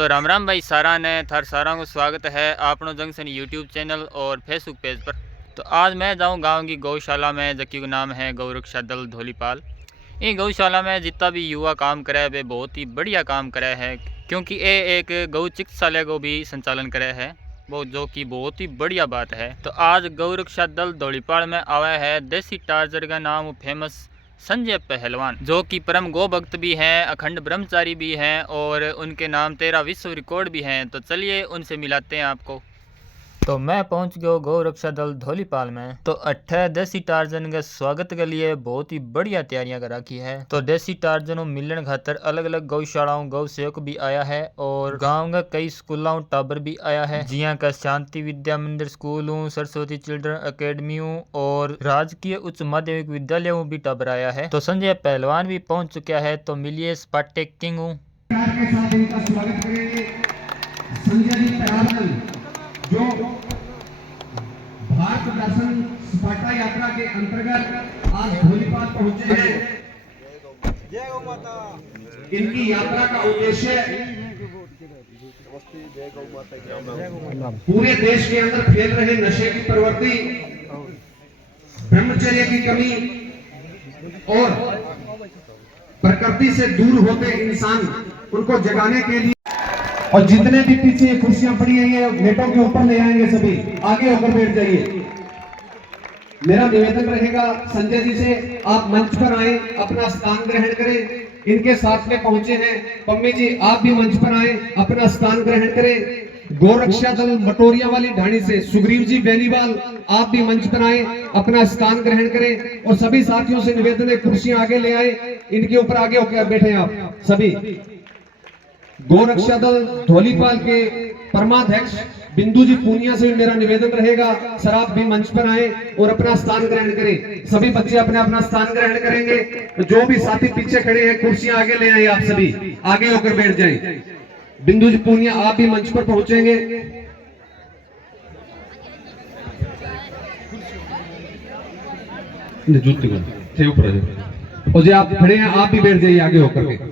तो राम राम भाई सारा ने थार सारा को स्वागत है आपनो जंक्शन यूट्यूब चैनल और फेसबुक पेज पर। तो आज मैं जाऊँ गांव की गौशाला में जबकि नाम है गौरक्षा दल धौलीपाल। ये गौशाला में जितना भी युवा काम करे वे बहुत ही बढ़िया काम करे है, क्योंकि ये एक गौ चिकित्सालय को भी संचालन करे है वो, जो कि बहुत ही बढ़िया बात है। तो आज गौरक्षा दल धौलीपाल में आवा है देसी टार्जर का नाम फेमस संजय पहलवान, जो कि परम गो भक्त भी हैं, अखंड ब्रह्मचारी भी हैं और उनके नाम 13 विश्व रिकॉर्ड भी हैं। तो चलिए उनसे मिलाते हैं आपको। तो मैं पहुंच गया गौरक्षा दल धौलीपाल में। तो 8 देसी टार्जन के स्वागत के लिए बहुत ही बढ़िया तैयारियां कर रखी है। तो देसी टार्जनों मिलने खातर अलग अलग गौशालाओं गौ सेवक भी आया है और गांव के कई स्कूलों टाबर भी आया है, जिया का शांति विद्या मंदिर स्कूल, सरस्वती चिल्ड्रन अकेडमी और राजकीय उच्च माध्यमिक विद्यालयों भी टाबर आया है। तो संजय पहलवान भी पहुंच चुका है। तो मिलिए स्पाटे किंग जो भारत दर्शन स्पाटा यात्रा के अंतर्गत आज धौलीपाल पहुंचे हैं। जय गौ माता। इनकी यात्रा का उद्देश्य पूरे देश के अंदर फैल रहे नशे की प्रवृत्ति, ब्रह्मचर्य की कमी और प्रकृति से दूर होते इंसान उनको जगाने के लिए, और जितने भी पीछे ये कुर्सियां पड़ी हैं ये नेटों के ऊपर ले आएंगे, सभी आगे होकर बैठ जाइए। मेरा निवेदन रहेगा संजय जी से, आप मंच पर आए, अपना स्थान ग्रहण करें। इनके साथ में पहुंचे हैं पम्मी जी, आप भी मंच पर आए, अपना स्थान ग्रहण करें। गौरक्षा दल मटोरिया वाली ढाणी से सुग्रीव जी बेनीवाल, आप भी मंच पर आए, अपना स्थान ग्रहण करें। और सभी साथियों से निवेदन है कुर्सियां आगे ले आए, इनके ऊपर आगे होकर बैठे आप सभी। गौरक्षा दल धौलीपाल के परमाध्यक्ष बिंदु जी पूनिया से मेरा निवेदन रहेगा, सर आप भी मंच पर आए और अपना स्थान ग्रहण करें। सभी बच्चे अपने अपना स्थान ग्रहण करेंगे। तो जो भी साथी पीछे खड़े हैं कुर्सियां आगे ले आए, आप सभी आगे होकर बैठ जाएं। बिंदु जी पूनिया आप भी मंच पर पहुंचेंगे। और जो आप खड़े हैं आप भी बैठ जाइए आगे होकर के।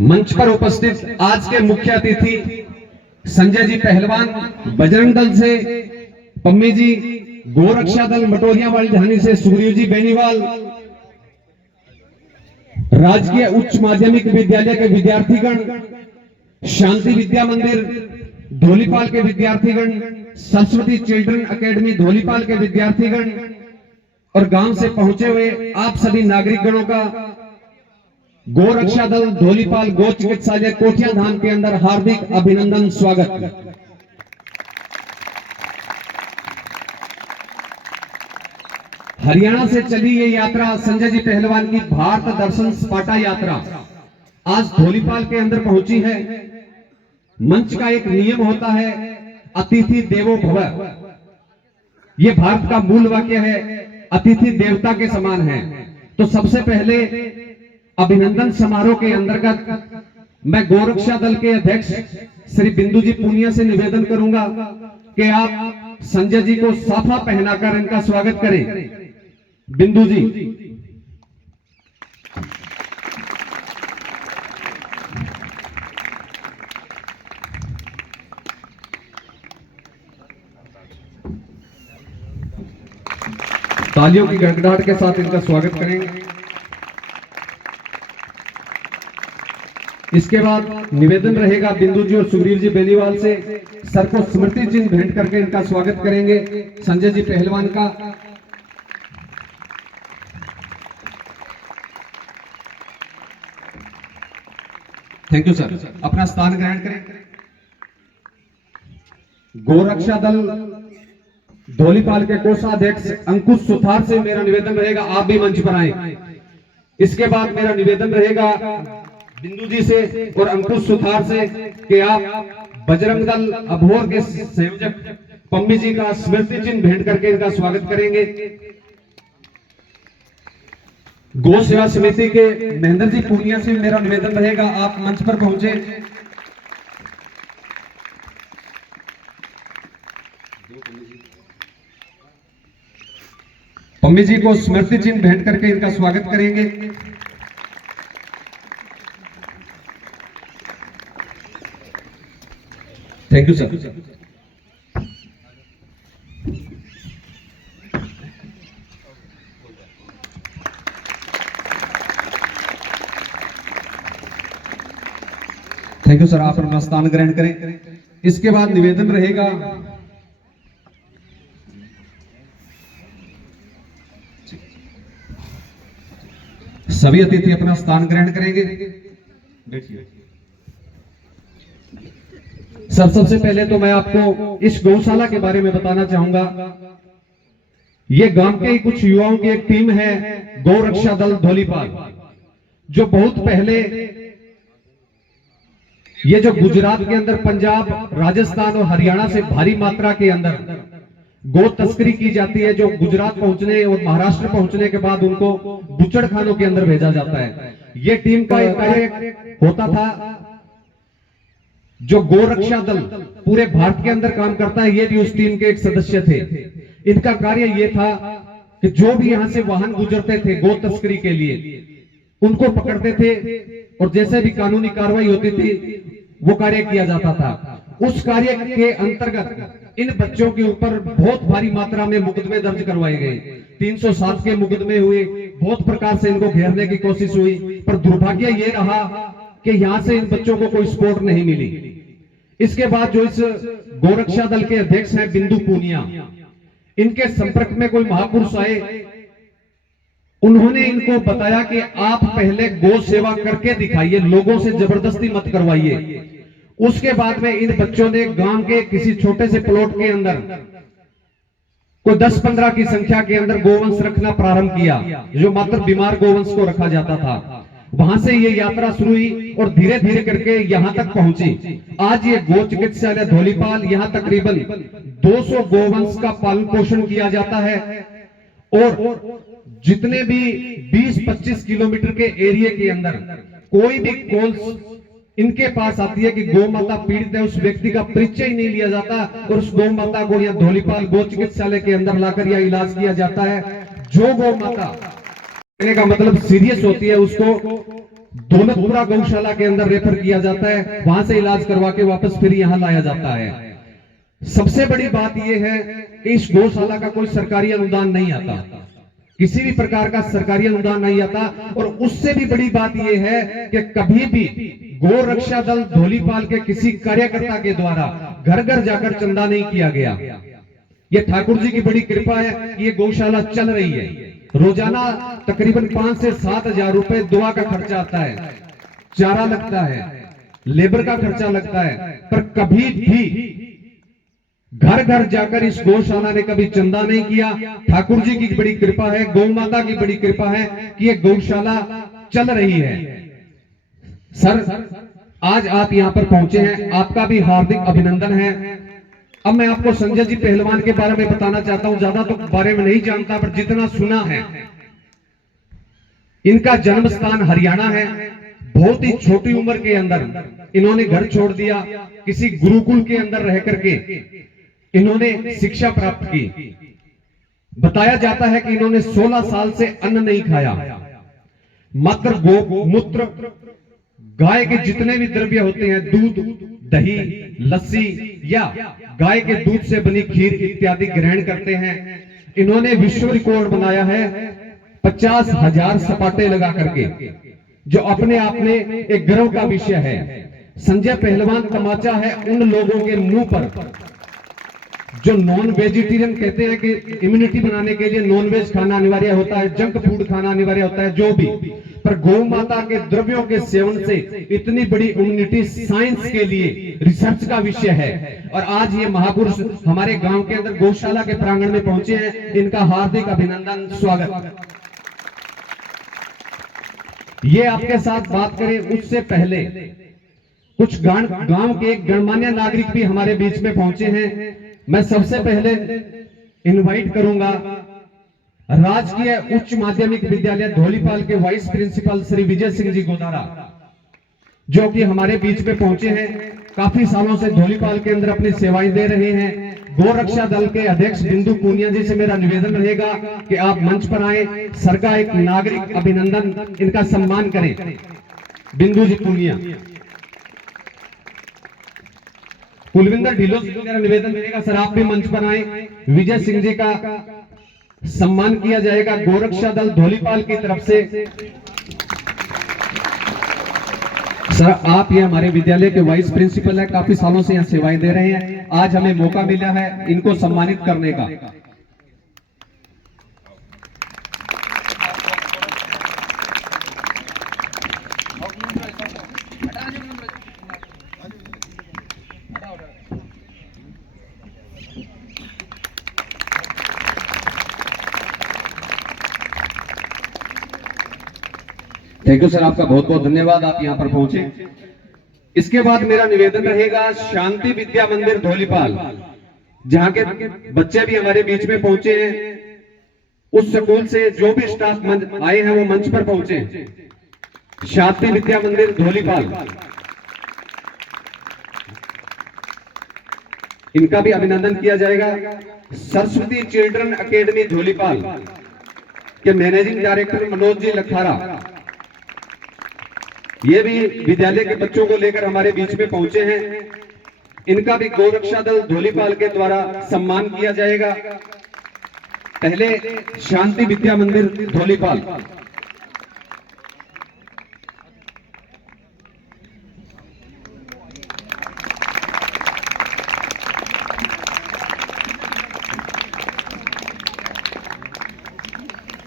मंच पर उपस्थित आज के मुख्य अतिथि संजय जी पहलवान बजरंग दल से, पम्मी जी गौरक्षा दल मटोरिया वाली ढाणी से सुग्रीव जी बेनीवाल, राजकीय उच्च माध्यमिक विद्यालय के विद्यार्थीगण, शांति विद्या मंदिर धौलीपाल के विद्यार्थीगण, सरस्वती चिल्ड्रन अकेडमी धौलीपाल के विद्यार्थीगण और गांव से पहुंचे हुए आप सभी नागरिक गणों का गौरक्षा दल धौलीपाल गौ चिकित्सालय कोठिया धाम के अंदर हार्दिक अभिनंदन स्वागत। हरियाणा से चली ये यात्रा संजय जी पहलवान की भारत दर्शन स्पाटा यात्रा आज धौलीपाल के अंदर पहुंची है। मंच का एक नियम होता है अतिथि देवो भव, ये भारत का मूल वाक्य है, अतिथि देवता के समान है। तो सबसे पहले अभिनंदन समारोह के अंतर्गत मैं गौरक्षा दल के अध्यक्ष श्री बिंदु जी पूनिया से निवेदन करूंगा कि आप संजय जी को साफा पहनाकर इनका स्वागत करें। बिंदु जी तालियों की गड़गड़ाहट के साथ इनका स्वागत करेंगे। इसके बाद निवेदन रहेगा बिंदु जी और सुग्रीव जी बेनीवाल से, सर को स्मृति चिन्ह भेंट करके इनका स्वागत करेंगे संजय जी पहलवान का। थैंक यू सर, अपना स्थान ग्रहण करें। गौरक्षा दल धौलीपाल के कोषाध्यक्ष अंकुश सुथार से मेरा निवेदन रहेगा, आप भी मंच पर आए। इसके बाद मेरा निवेदन रहेगा बिंदु जी से और अंकुश सुथार से कि आप बजरंग दल अभोर के संयोजक पम्मी जी का स्मृति चिन्ह भेंट करके इनका स्वागत करेंगे। गौ सेवा समिति के महेंद्र जी पूनिया से मेरा निवेदन रहेगा, आप मंच पर पहुंचे। पम्मी जी को स्मृति चिन्ह भेंट करके इनका स्वागत करेंगे। Thank you sir. Thank you sir, आप अपना स्थान ग्रहण करें। इसके बाद निवेदन रहेगा सभी अतिथि अपना स्थान ग्रहण करेंगे। सर सबसे पहले तो मैं आपको इस गौशाला के बारे में बताना चाहूंगा। ये गांव के ही कुछ युवाओं की एक टीम है, गौ रक्षा दल धौलीपाल, जो बहुत पहले ये जो गुजरात के अंदर, पंजाब, राजस्थान और हरियाणा से भारी मात्रा के अंदर गौ तस्करी की जाती है, जो गुजरात पहुंचने और महाराष्ट्र पहुंचने के बाद उनको बुचड़खानों के अंदर भेजा जाता है। ये टीम का एक कार्य होता था, जो गौ रक्षा दल पूरे भारत के अंदर काम करता है, ये भी उस टीम के एक सदस्य थे। इनका कार्य ये था कि जो भी यहां से वाहन गुजरते थे गौ तस्करी के लिए, उनको पकड़ते थे और जैसे भी कानूनी कार्रवाई होती थी वो कार्य किया जाता था। उस कार्य के अंतर्गत इन बच्चों के ऊपर बहुत भारी मात्रा में मुकदमे दर्ज करवाए गए। 307 के मुकदमे हुए, बहुत प्रकार से इनको घेरने की कोशिश हुई, पर दुर्भाग्य ये रहा कि यहां से इन बच्चों को कोई सपोर्ट नहीं मिली। इसके बाद जो इस गोरक्षा दल के अध्यक्ष हैं बिंदु पूनिया, इनके संपर्क में कोई महापुरुष आए, उन्होंने इनको बताया कि आप पहले गौ सेवा करके दिखाइए, लोगों से जबरदस्ती मत करवाइए। उसके बाद में इन बच्चों ने गांव के किसी छोटे से प्लॉट के अंदर कोई 10-15 की संख्या के अंदर गोवंश रखना प्रारंभ किया, जो मात्र बीमार गोवंश को रखा जाता था। वहां से ये यात्रा शुरू हुई और धीरे धीरे करके यहां तक पहुंची। आज ये गौ चिकित्सालय धौलीपाल, यहां तकरीबन 200 गोवंश का पालन पोषण किया जाता है और जितने भी 20-25 किलोमीटर के एरिया के अंदर कोई भी कॉल इनके पास आती है कि गौ माता पीड़ित है, उस व्यक्ति का परिचय ही नहीं लिया जाता और उस गौ माता को यहाँ धौलीपाल गौ चिकित्सालय के अंदर लाकर यह इलाज किया जाता है। जो गौ माता कहने का मतलब सीरियस होती है, उसको दौलतपुरा गौशाला के अंदर रेफर किया जाता है, वहां से इलाज करवा के वापस फिर यहाँ लाया जाता है। सबसे बड़ी बात यह है कि इस गौशाला का कोई सरकारी अनुदान नहीं आता, किसी भी प्रकार का सरकारी अनुदान नहीं आता। और उससे भी बड़ी बात यह है कि कभी भी गौ रक्षा दल धौलीपाल के किसी कार्यकर्ता के द्वारा घर घर जाकर चंदा नहीं किया गया। ये ठाकुर जी की बड़ी कृपा है कि ये गौशाला चल रही है। रोजाना तकरीबन 5 से 7 हजार रुपए दवा का खर्चा आता है, चारा लगता है, लेबर का खर्चा लगता है, पर कभी भी घर घर जाकर इस गौशाला ने कभी चंदा नहीं किया। ठाकुर जी की बड़ी कृपा है, गौ माता की बड़ी कृपा है कि ये गौशाला चल रही है। सर आज आप यहाँ पर पहुंचे हैं, आपका भी हार्दिक अभिनंदन है। अब मैं आपको संजय जी पहलवान के बारे में बताना चाहता हूं, ज्यादा तो बारे में नहीं जानता, पर जितना सुना है, इनका जन्म स्थान हरियाणा है। बहुत ही छोटी उम्र के अंदर इन्होंने घर छोड़ दिया, किसी गुरुकुल के अंदर रह करके इन्होंने शिक्षा प्राप्त की। बताया जाता है कि इन्होंने 16 साल से अन्न नहीं खाया, मात्र गोमूत्र, गाय के जितने भी द्रव्य होते हैं, दूध, दही, लस्सी या गाय के दूध से बनी खीर इत्यादि ग्रहण करते हैं। इन्होंने विश्व रिकॉर्ड बनाया है 50,000 सपाटे लगा करके, जो अपने आप में एक गर्व का विषय है। संजय पहलवान तमाचा है उन लोगों के मुंह पर जो नॉन वेजिटेरियन कहते हैं कि इम्यूनिटी बनाने के लिए नॉन वेज खाना अनिवार्य होता है, जंक फूड खाना अनिवार्य होता है, जो भी, पर गौ माता के द्रव्यों के सेवन से इतनी बड़ी इम्यूनिटी साइंस के लिए रिसर्च का विषय है। और आज ये महापुरुष हमारे गांव के अंदर गौशाला के प्रांगण में पहुंचे हैं, इनका हार्दिक अभिनंदन, स्वागत। ये आपके साथ बात करें उससे पहले कुछ गांव के गणमान्य नागरिक भी हमारे बीच में पहुंचे हैं। मैं सबसे पहले इनवाइट करूंगा राजकीय उच्च माध्यमिक विद्यालय धौलीपाल के वाइस प्रिंसिपल श्री विजय सिंह जी गोदारा, जो कि हमारे बीच में पहुंचे हैं। काफी सालों से धौलीपाल के अंदर अपनी सेवाएं दे रहे हैं। गौ रक्षा दल के अध्यक्ष बिंदु पूनिया जी से मेरा निवेदन रहेगा कि आप मंच पर आए, सर का एक नागरिक अभिनंदन, इनका सम्मान करें। बिंदु जी पूनिया। कुलविंदर ढिल्लों से मेरा निवेदन रहेगा, सर आप भी मंच पर आए। विजय सिंह जी का सम्मान किया जाएगा गोरक्षा दल धौलीपाल की तरफ से। सर आप ये हमारे विद्यालय के वाइस प्रिंसिपल है, काफी सालों से यहाँ सेवाएं दे रहे हैं। आज हमें मौका मिला है इनको सम्मानित करने का। थैंक यू सर, आपका बहुत बहुत धन्यवाद, आप यहाँ पर पहुंचे। इसके बाद मेरा निवेदन रहेगा शांति विद्या मंदिर धौलीपाल, जहां के बच्चे भी हमारे बीच में पहुंचे हैं। उस स्कूल से जो भी स्टाफ आए हैं वो मंच पर पहुंचे। शांति विद्या मंदिर धौलीपाल, इनका भी अभिनंदन किया जाएगा। सरस्वती चिल्ड्रन एकेडमी धौलीपाल के मैनेजिंग डायरेक्टर मनोज जी लखारा, ये भी विद्यालय के बच्चों को लेकर हमारे बीच में पहुंचे हैं। इनका भी गोरक्षा दल धौलीपाल के द्वारा सम्मान किया जाएगा। पहले Shanti Vidya Mandir Dhaulipal.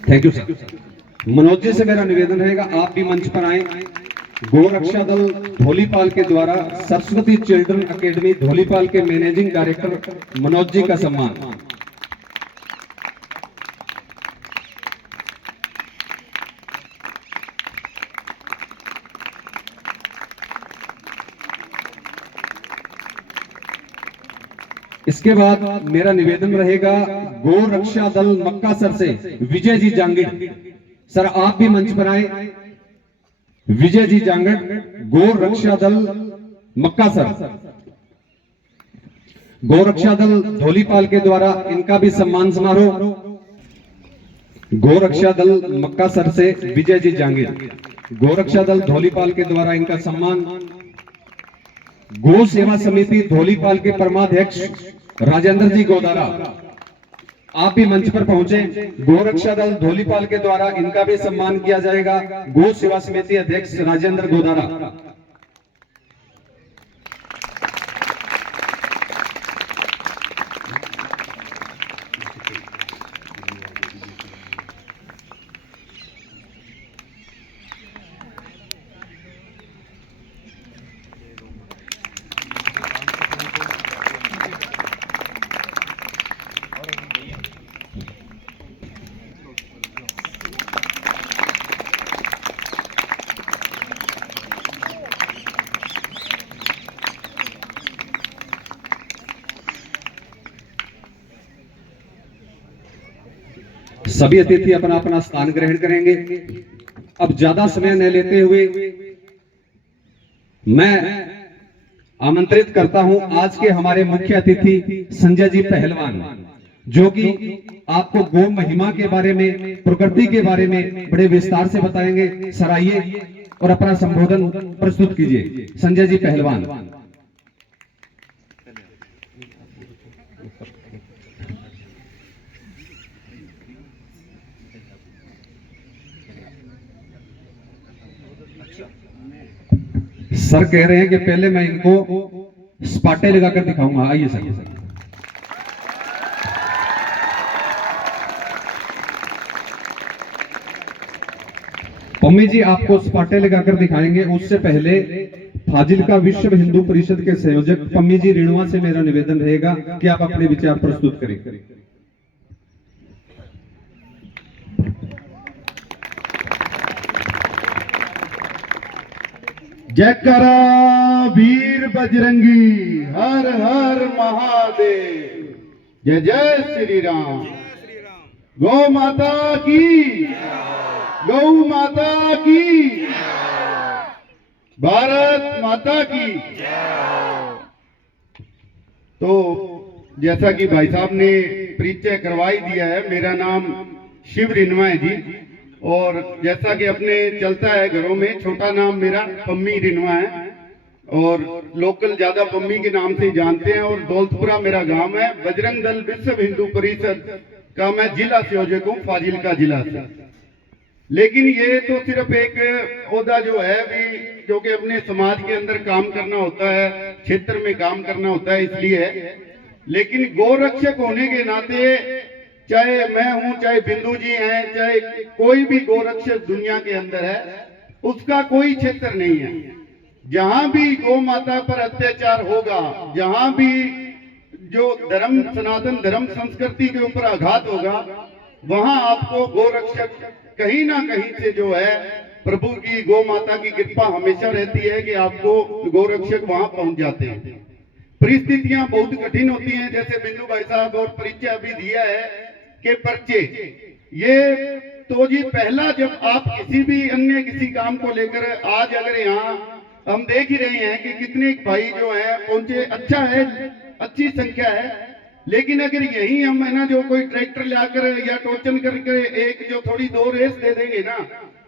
Thank you sir. Manoj ji से मेरा निवेदन रहेगा, आप भी मंच पर आए। गोरक्षा दल धौलीपाल के द्वारा सरस्वती चिल्ड्रन एकेडमी धौलीपाल के मैनेजिंग डायरेक्टर मनोज जी का सम्मान। इसके बाद मेरा निवेदन रहेगा गोरक्षा दल मक्का सर से विजय जी जांगिड़, सर आप भी मंच पर आए। विजय जी जांगड़, गोरक्षा दल मक्का सर, गोरक्षा दल धौलीपाल के द्वारा इनका भी सम्मान समारोह। गोरक्षा दल मक्का सर से विजय जी जांगिड़, गोरक्षा दल धौलीपाल के द्वारा इनका सम्मान। गो सेवा समिति धौलीपाल के परमाध्यक्ष राजेंद्र जी गोदारा, आप भी मंच पर पहुंचे। गोरक्षा दल धौलीपाल के द्वारा इनका भी सम्मान किया जाएगा। गो सेवा समिति अध्यक्ष राजेंद्र गोदारा। सभी अतिथि अपना अपना स्थान ग्रहण करेंगे। अब ज्यादा समय न लेते हुए मैं आमंत्रित करता हूं आज के हमारे मुख्य अतिथि संजय जी पहलवान, जो कि आपको गो महिमा के बारे में, प्रकृति के बारे में बड़े विस्तार से बताएंगे। सर आइए और अपना संबोधन प्रस्तुत कीजिए। संजय जी पहलवान। सर कह रहे हैं कि पहले मैं इनको स्पाटे लगाकर दिखाऊंगा। आइए सर। पम्मी जी आपको स्पाटे लगाकर दिखाएंगे। उससे पहले फाजिल्का विश्व हिंदू परिषद के संयोजक पम्मी जी रेणुआ से मेरा निवेदन रहेगा कि आप अपने विचार प्रस्तुत करें। जयकारा वीर बजरंगी, हर हर महादेव, जय जय श्री राम। गौ माता की, गौ माता की, भारत माता की। तो जैसा कि भाई साहब ने परिचय करवाई दिया है, मेरा नाम शिव रिनवा है जी। और जैसा कि अपने चलता है घरों में, छोटा नाम मेरा पम्मी रिनवा है और लोकल ज्यादा पम्मी के नाम से जानते हैं। और दौलतपुरा मेरा गांव है। बजरंग दल विश्व हिंदू परिषद का मैं जिला संयोजक हूँ, फाजिलका जिला से। लेकिन ये तो सिर्फ एक ओहदा जो है भी, जो कि अपने समाज के अंदर काम करना होता है, क्षेत्र में काम करना होता है, इसलिए है। लेकिन गोरक्षक होने के नाते, चाहे मैं हूं, चाहे बिंदु जी हैं, चाहे कोई भी गोरक्षक दुनिया के अंदर है, उसका कोई क्षेत्र नहीं है। जहां भी गौ माता पर अत्याचार होगा, जहां भी जो धर्म, सनातन धर्म संस्कृति के ऊपर आघात होगा, वहां आपको गोरक्षक कहीं ना कहीं से जो है, प्रभु की, गौ माता की कृपा हमेशा रहती है कि आपको गोरक्षक वहां पहुंच जाते हैं। परिस्थितियां बहुत कठिन होती हैं, जैसे बिंदु भाई साहब और परिचय अभी दिया है कि पर्चे, ये तो जी पहला, जब आप किसी भी अन्य किसी काम को लेकर, आज अगर यहाँ हम देख ही रहे हैं कि कितने भाई जो है पहुंचे, अच्छा है, अच्छी संख्या है। लेकिन अगर यही हम है ना, जो कोई ट्रैक्टर लाकर या टोचन करके एक जो थोड़ी दो रेस दे देंगे ना,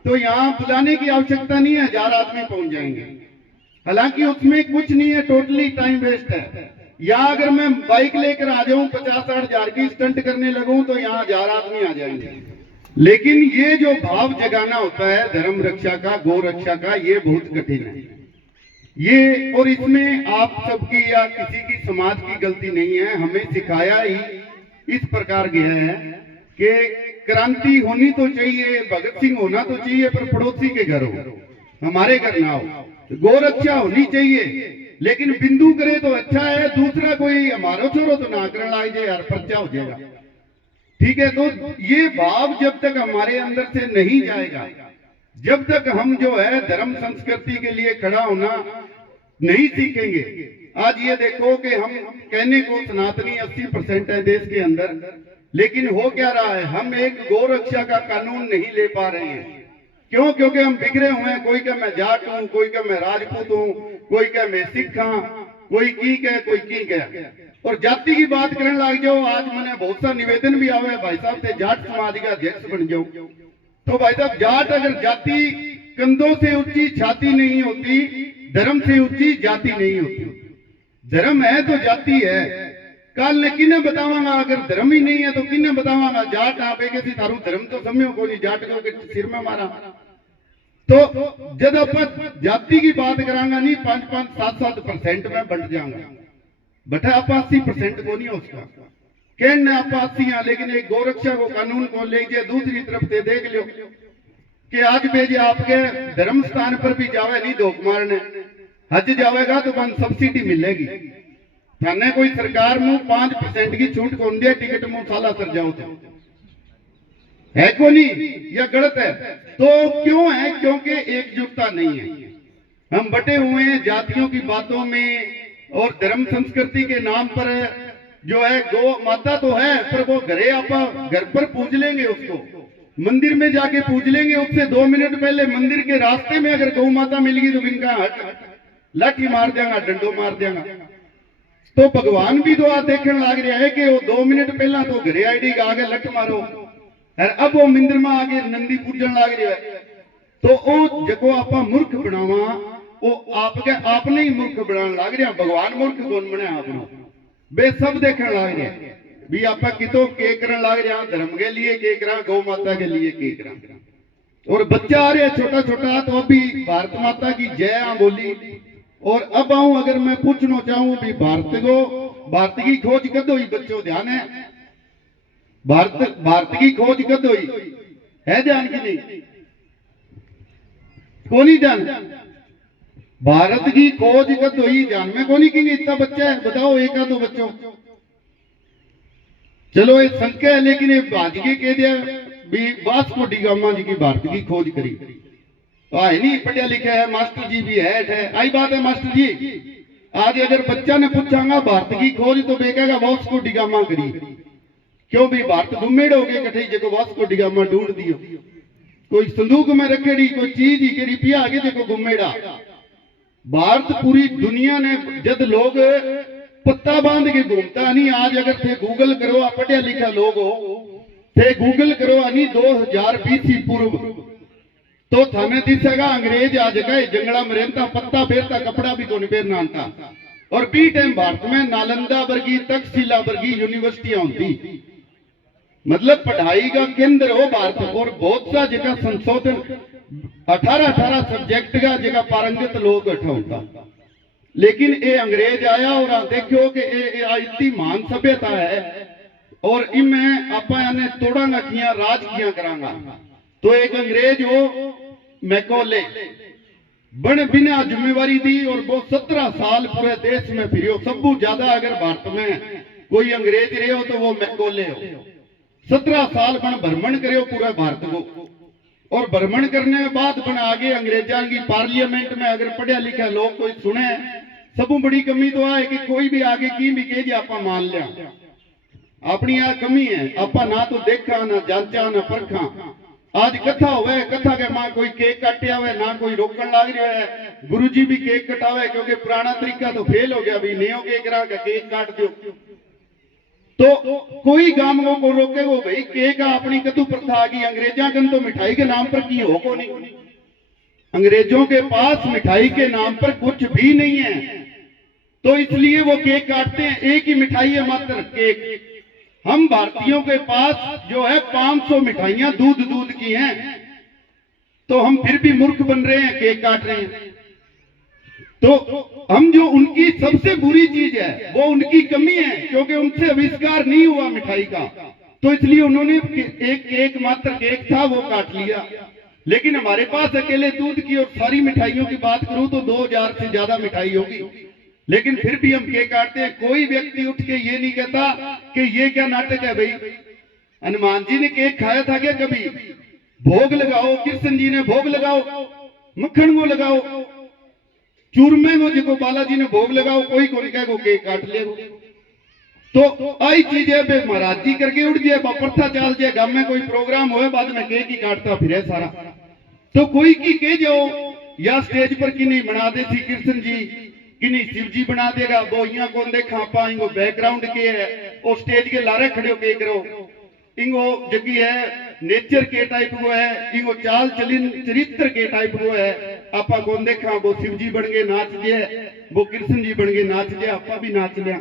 तो यहाँ बुलाने की आवश्यकता नहीं है, 1000 आदमी पहुंच जाएंगे। हालांकि उसमें कुछ नहीं है, टोटली टाइम वेस्ट है। या अगर मैं बाइक लेकर आ जाऊं, 50-60 हजार की स्टंट करने लगूं, तो यहाँ 1000 आदमी आ जाएंगे। लेकिन ये जो भाव जगाना होता है धर्म रक्षा का, गौ रक्षा का, ये बहुत कठिन है ये। और इसमें आप सबकी या किसी की समाज की गलती नहीं है। हमें सिखाया ही इस प्रकार गया है कि क्रांति होनी तो चाहिए, भगत सिंह होना तो चाहिए, पर पड़ोसी के घर हो, हमारे घर ना हो। गोरक्षा होनी चाहिए, लेकिन बिंदु करे तो अच्छा है, दूसरा कोई हमारा छोड़ो तो ना करना लाए जाए यार, पर्चा हो जाएगा, ठीक है। तो ये भाव जब तक हमारे अंदर से नहीं जाएगा, जब तक हम जो है धर्म संस्कृति के लिए खड़ा होना नहीं सीखेंगे। आज ये देखो कि हम कहने को सनातनी 80% है देश के अंदर, लेकिन हो क्या रहा है, हम एक गोरक्षा का कानून नहीं ले पा रहे हैं। क्यों? क्योंकि हम बिगड़े हुए हैं। कोई कह मैं जाट हूं, कोई कह मैं राजपूत हूं, कोई कह मैं सिख हां, कोई की कह, कोई की कह, और जाति की बात करने लग जाओ। आज मैंने बहुत सा निवेदन भी आवे भाई साहब से, जाट समाज का अध्यक्ष बन जाओ। तो भाई साहब, जाट अगर जाति कंधों से ऊंची छाती नहीं होती, धर्म से ऊंची जाति नहीं होती। धर्म है तो जाति है। कल ने किन्ने बतावांगा, अगर धर्म ही नहीं है तो किन्ने बतावांगा। जाट आप एक थारू धर्म तो समझो को नहीं, जाट को सिर में मारा। तो जब आप जाति की बात करांगा नहीं, 5-5, 7-7% में बढ़ जाएंगे, बटा आप 80% को नहीं उसका कहना आप 80, लेकिन एक गोरक्षा को कानून को ले जाए। दूसरी तरफ से देख लो कि आज भेजे आपके धर्म स्थान पर भी जावे नहीं धोख मारने, हज जावेगा तो बन सब्सिडी मिलेगी। थाने कोई सरकार में 5% की छूट कौन दिया, टिकट में साला सर जाओ तो है को नहीं, या गलत है? तो क्यों है? क्योंकि एकजुटता नहीं है। हम बटे हुए हैं जातियों की बातों में, और धर्म संस्कृति के नाम पर जो है गौ माता तो है, पर वो घरे आप घर पर पूज लेंगे, उसको मंदिर में जाके पूज लेंगे। उससे 2 मिनट पहले मंदिर के रास्ते में अगर गौ माता मिल गई तो इनका हट लाठी मार देगा, डंडो मार देगा। तो भगवान भी दुआ देखने लग रहा है कि वो 2 मिनट पहला तो घरे आईडी का आगे लठ मारो, और अब वो मंदिर में आगे नंदी पूजन लग रहा है। तो वो जको आप मूर्ख बनावा, वो आपके आपने ही मूर्ख बनाने लग रहा। भगवान मूर्ख कौन बने आपने? बे सब देखने लग रहे भी आप कितो के करने लग रहा, धर्म के लिए के करा, गौ माता के लिए के करा। और बच्चा आ रहा है छोटा छोटा, तो अभी भारत माता की जय बोली। और अब आऊं, अगर मैं पूछना चाहूं भी भारत की खोज कद हुई? बच्चों ध्यान है, भारत की खोज कद हुई है? ध्यान की नहीं? कौन ध्यान? भारत की खोज कद हुई? ध्यान में कौन की? इतना बच्चा है, बताओ एक आधो बच्चों। चलो ये संख्या है, लेकिन ये भाजगे कह दिया भी वास्को डी गामा जी की भारत की खोज करी। तो है नहीं पढ़िया लिखा है, मास्टर जी भी है। आई बात है मास्टर जी। आज अगर बच्चा ने पूछांगा भारत की खोज, तो बेकेगा वास्को डी गामा करी। क्यों भी भारत गुमेड़ हो गए कठे, जो वास्को डी गामा ढूंढ दियो। कोई संदूक में रखेड़ी, कोई चीज ही करी पिया आगे देखो गुमेड़ा। भारत पूरी दुनिया ने जब लोग पत्ता बांध के घूमता नहीं। आज अगर थे गूगल करो, आप पढ़िया लिखा लोग हो, थे गूगल करो नहीं 2020 पूर्व, तो थाने दिसेगा अंग्रेज आ जगह जंगला में रहता, पत्ता फेरता, कपड़ा भी कोनी फेरना आता। और बी टाइम भारत में नालंदा वर्गी, तक्षशिला वर्गी यूनिवर्सिटियां होती, मतलब पढ़ाई का केंद्र हो भारत। और बहुत सा जगह संशोधन 18-18 सब्जेक्ट का जगह पारंगत लोग होता। लेकिन ये अंग्रेज आया और आप देखो कि इतनी महान सभ्यता है और इनमें आपने तोड़ांगा किया, राज किया करांगा। तो एक अंग्रेज हो मैकोले बन बिना जिम्मेवारी दी और वो 17 साल पूरे देश में फिरियो। सबू ज्यादा अगर भारत में कोई अंग्रेज रहे हो तो वो मैकोले हो। 17 साल बन भ्रमण करो पूरे भारत को, और भ्रमण करने के बाद बन आगे अंग्रेजा की पार्लियामेंट में अगर पढ़िया लिखा लोग कोई सुने, सबू बड़ी कमी तो है कि कोई भी आगे की भी कहे आप मान लिया। अपनी आ कमी है, आप ना तो देखा ना जांचा ना परखा। आज कथा हुए, कथा के मां कोई केक काटिया हुए ना कोई रोकन लाग रहा है। गुरुजी भी केक कटावे क्योंकि पुराना तरीका तो फेल हो गया, भी नयो केक रहा केक काट दो। तो कोई गांव को रोकेगो भाई केक अपनी कदू प्रथा आ गई। अंग्रेजा कन तो मिठाई के नाम पर की हो को नहीं, अंग्रेजों के पास मिठाई के नाम पर कुछ भी नहीं है, तो इसलिए वो केक काटते हैं। एक ही मिठाई है मात्र, केक। हम भारतीयों के पास जो है 500 मिठाइयां दूध की हैं, तो हम फिर भी मूर्ख बन रहे हैं, केक काट रहे हैं। तो हम जो उनकी सबसे बुरी चीज है वो उनकी कमी है, क्योंकि उनसे आविष्कार नहीं हुआ मिठाई का, तो इसलिए उन्होंने एक केक मात्र केक था वो काट लिया। लेकिन हमारे पास अकेले दूध की और सारी मिठाइयों की बात करूं तो 2000 से ज्यादा मिठाई होगी, लेकिन फिर भी हम केक काटते हैं। कोई व्यक्ति उठ के ये नहीं कहता कि ये क्या नाटक है। भाई हनुमान जी ने केक खाया था क्या कभी? भोग लगाओ, कृष्ण जी ने भोग लगाओ, मक्खन को लगाओ, चूरमे को जो बालाजी ने भोग लगाओ, कोई को कहो केक काट ले। तो आई चीज है बे महाराज जी करके उठ जाए, प्रथा चाल जाए, गांव में कोई प्रोग्राम हो बाद में केक ही काटता फिर सारा। तो कोई की कह जाओ या स्टेज पर कि नहीं बना दे श्री कृष्ण जी, कि नहीं शिव जी बना देगा, वो यहाँ कौन देखा आपा, इनको बैकग्राउंड के है, और स्टेज के लारे खड़े हो के करो, इनको जगी है नेचर के टाइप को है, इनको चाल चलिन चरित्र के टाइप को है। आपा कौन देखा, वो शिव जी बन गए नाच जे, वो कृष्ण जी बन गए नाच जे, आपा भी नाच लिया।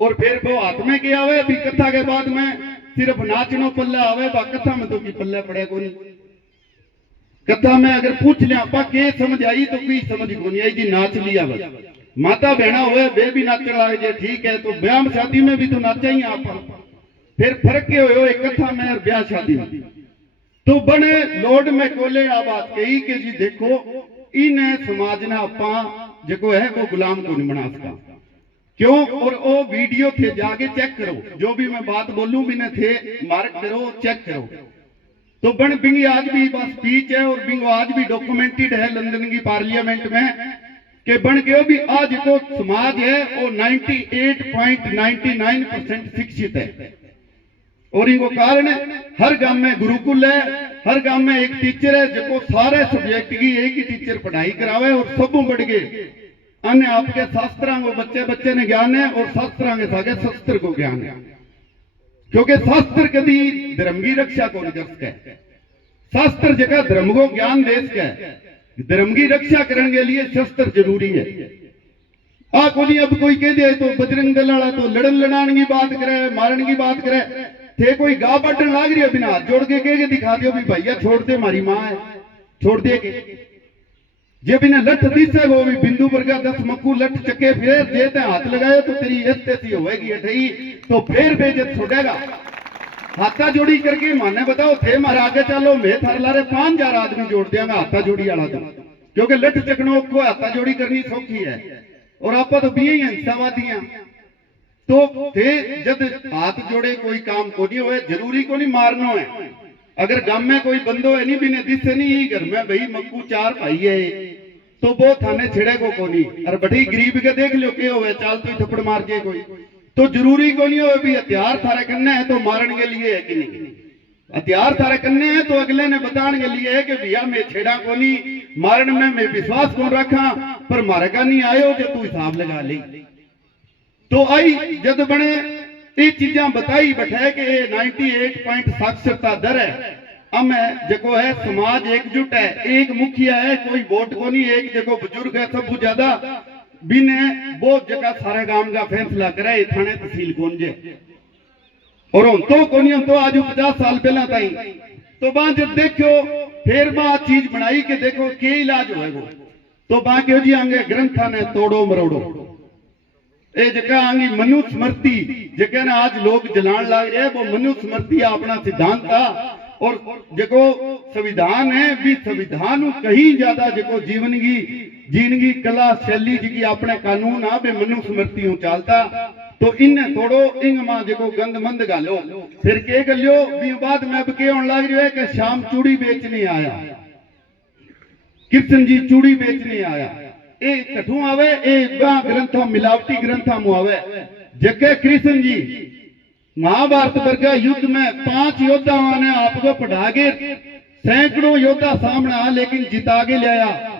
और फिर वो हाथ में क्या आवे, अभी कथा के बाद में सिर्फ नाचनो पल्ला आवे, बा कथा में तो की पल्ले पड़े को नहीं। कथा में अगर पूछ लिया आपा के समझ आई तो कोई समझ को नहीं आई जी, नाच लिया बस। माता बहना हुए वे भी नाचने लगे, ठीक है, तो ब्याह शादी में भी तो नाचा ही आप। फिर फर्क के हो एक कथा में और ब्याह शादी में। तो बने लोड में कोले आ बात कही कि जी देखो इन समाज ने आपा जो है वो गुलाम को नहीं बना सका। क्यों? और वो वीडियो थे, जाके चेक करो, जो भी मैं बात बोलूं भी ने थे, मार्क करो, चेक करो। तो बन बिंग आज भी बस स्पीच है और बिंग आज भी डॉक्यूमेंटेड है लंदन की पार्लियामेंट में कि बन गयो भी आज को समाज है वो 98.99% शिक्षित है। और इनको कारण हर गांव में गुरुकुल है, हर गांव में एक टीचर है जो सारे सब्जेक्ट की एक ही टीचर पढ़ाई करावे, और सबू बढ़ गए अन्य आपके शास्त्रां को बच्चे ने ज्ञान है और शास्त्रां के सागे शस्त्र को ज्ञान है। क्योंकि शास्त्र कभी धर्म की रक्षा को नहीं कर सके, शास्त्र जगह धर्म को ज्ञान दे सके, धर्म की रक्षा करने के लिए शस्त्र जरूरी है। आ कोई अब कोई कह दे तो बजरंग दल वाला तो लड़न लड़ाने की बात करे, मारने की बात करे, थे कोई गा बाटन लाग रही है बिना हाथ जोड़ के कह के दिखा दियो भी भैया छोड़ दे, हमारी माँ है छोड़ दे के। जे बिना लठ दिसे वो भी बिंदु पर का 10 मक्कू लठ चके फिर जेते हाथ लगाए तो तेरी ऐसी होएगी अठई, तो फिर बेइज्जत छोड़ेगा। हाथा जोड़ी करके माने बताओ थे मारे आगे चलो, मैं थार लारे 5000 आदमी जोड़ दिया मैं हाथा जोड़ी वाला तो, क्योंकि लठ चकनो को हाथा जोड़ी करनी सौखी है और आप तो भी ही हिंसावादियां। तो थे जब हाथ जोड़े कोई काम को नहीं हुए, जरूरी को नहीं मारना है। अगर गांव में कोई बंदो है नहीं बिने दिसे नहीं घर में भाई मक्कू 4 भाई है तो वो थाने छिड़े को नहीं, और बड़ी गरीब के देख लो के हुए चाल तो थप्पड़ मार के कोई, तो जरूरी को नहीं हो भी हथियार थारे कन्ने है तो मारने के लिए है कि नहीं, हथियार थारे कन्ने है तो अगले ने बताने के लिए है कि भैया मैं छेड़ा को नहीं, मारन में मैं विश्वास को रखा पर मारे का नहीं आयो जो तू हिसाब लगा ली। तो आई जद बने ये चीजा बताई बैठे कि 98 साक्षरता दर है, हमें जको है समाज एकजुट है, एक मुखिया है, कोई वोट को नहीं, एक जको बुजुर्ग है सब ज्यादा बिने वो जगह सारे गांव का फैसला करे थाने तहसील कौन जे और हम तो कोनी हम तो आज 50 साल पहला ताई तो बा जब देखो फिर बा चीज बनाई के देखो के इलाज होएगो तो बा क्यों जी आगे ग्रंथा ने तोड़ो मरोड़ो ए जगह आंगी मनु स्मृति जगह ना आज लोग जलान लाग रहे वो मनु स्मृति अपना सिद्धांत था और जको संविधान है भी संविधान कहीं ज्यादा जको जीवनगी कला शैली जी अपने कानून आ बे मनु स्मृति चलता तो इन थोड़ो इंग मां जको गंद मंद गालो फिर के गलियो भी बाद में अब के होने लग रही है कि शाम चूड़ी बेचने आया कृष्ण जी चूड़ी बेचने आया ए कठू आवे ए ग्रंथा मिलावटी ग्रंथा मु आवे जगे कृष्ण जी महाभारत वर्गा युद्ध में 5 योद्धाओं ने आपको पढ़ा के सैकड़ों योद्धा सामने आ लेकिन जिता के लाया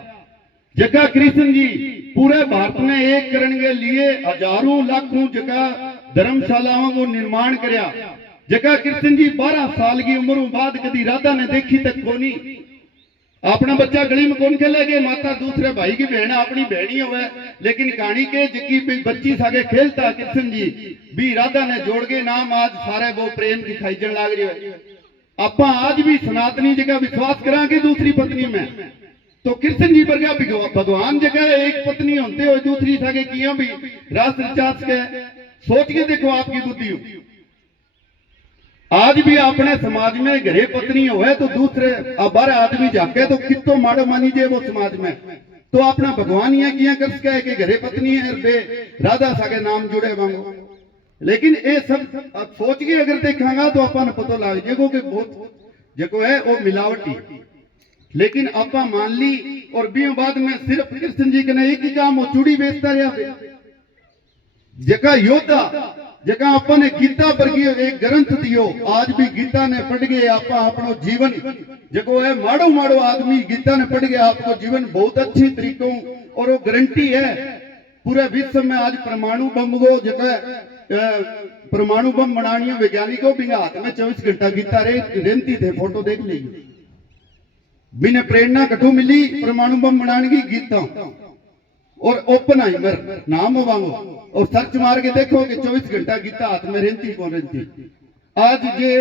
जगह कृष्ण जी पूरे भारत में एक करने के लिए हजारों लाखों जगह धर्मशालाओं को निर्माण कराया जगह कृष्ण जी 12 साल की उम्र बाद कभी राधा ने देखी तक कोनी अपना बच्चा गली में कौन खेले गए माता दूसरे भाई की बहन अपनी बहनी हुए लेकिन कहानी के जकी बच्ची सागे खेलता कृष्ण जी भी राधा ने जोड़ के नाम आज सारे वो प्रेम दिखाई जन लाग रही है आप आज भी सनातनी जगह विश्वास करांगे दूसरी पत्नी में तो कृष्ण जी पर भगवान जगह एक पत्नी होते हुए दूसरी सागे किया भी राष्ट्र चाच के सोच के देखो आपकी बुद्धि आज भी अपने समाज में घरे पत्नी हो तो दूसरे बारह आदमी जाके तो कितो माड़ो मानी जे वो समाज में तो अपना भगवान यहाँ किया कर सके कि घरे पत्नी है बे राधा सागे नाम जुड़े मांगो लेकिन ये सब अब सोच के अगर देखांगा तो अपन पता लग जाएगा कि बहुत जको है वो मिलावटी लेकिन आपा मान ली और भी बाद में सिर्फ कृष्ण जी के एक ही काम वो चूड़ी बेचता रहा जगह योद्धा जगह अपन ने गीता पर एक ग्रंथ दियो आज भी गीता ने पढ़ गए आप अपनो जीवन जको है माड़ो माड़ो आदमी गीता ने पढ़ गया आपको जीवन बहुत अच्छी तरीकों और वो गारंटी है पूरे विश्व में आज परमाणु बम को जगह परमाणु बम बनानी वैज्ञानिकों भी हाथ में 24 घंटा गीता रेंती थे फोटो देख लीजिए बिना प्रेरणा कठू मिली परमाणु बम बनाने की गीता और ओपनहाइमर नाम वांगो और सर्च मार के देखो कि 24 घंटा गीता हाथ में रहती कौन रहती आज जे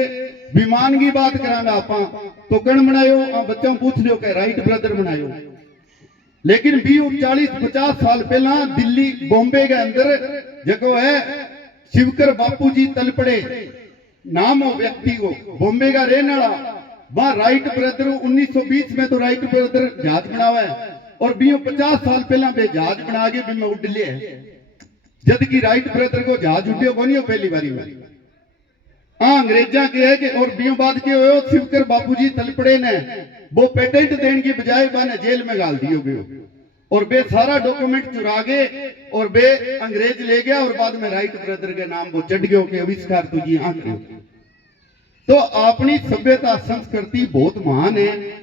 विमान की बात करांगा आपा तो कण बनायो बच्चों पूछ लियो कि राइट ब्रदर बनायो लेकिन 40-50 साल पहला दिल्ली बॉम्बे के अंदर जको है शिवकर बापू जी तलपड़े नाम हो व्यक्ति को बॉम्बे का रहने वाला वहां राइट ब्रदर 1920 में तो राइट ब्रदर जहाज बनावा है और 50 साल पहला बे जहाज बना के भी मैं उड़ लिया जद की राइट ब्रदर को जहाज उड्डियो को नहीं हो पहली बारी में अंग्रेजा के है कि और बाद के हो शिवकर बापूजी तलपड़े ने वो पेटेंट देने की बजाय बने जेल में गाल दियो गयो और बे सारा डॉक्यूमेंट चुरा गए और बे अंग्रेज ले गया और बाद में राइट ब्रदर के नाम वो चढ़ गयो कि आविष्कार तुझी आंख तो अपनी सभ्यता संस्कृति बहुत महान है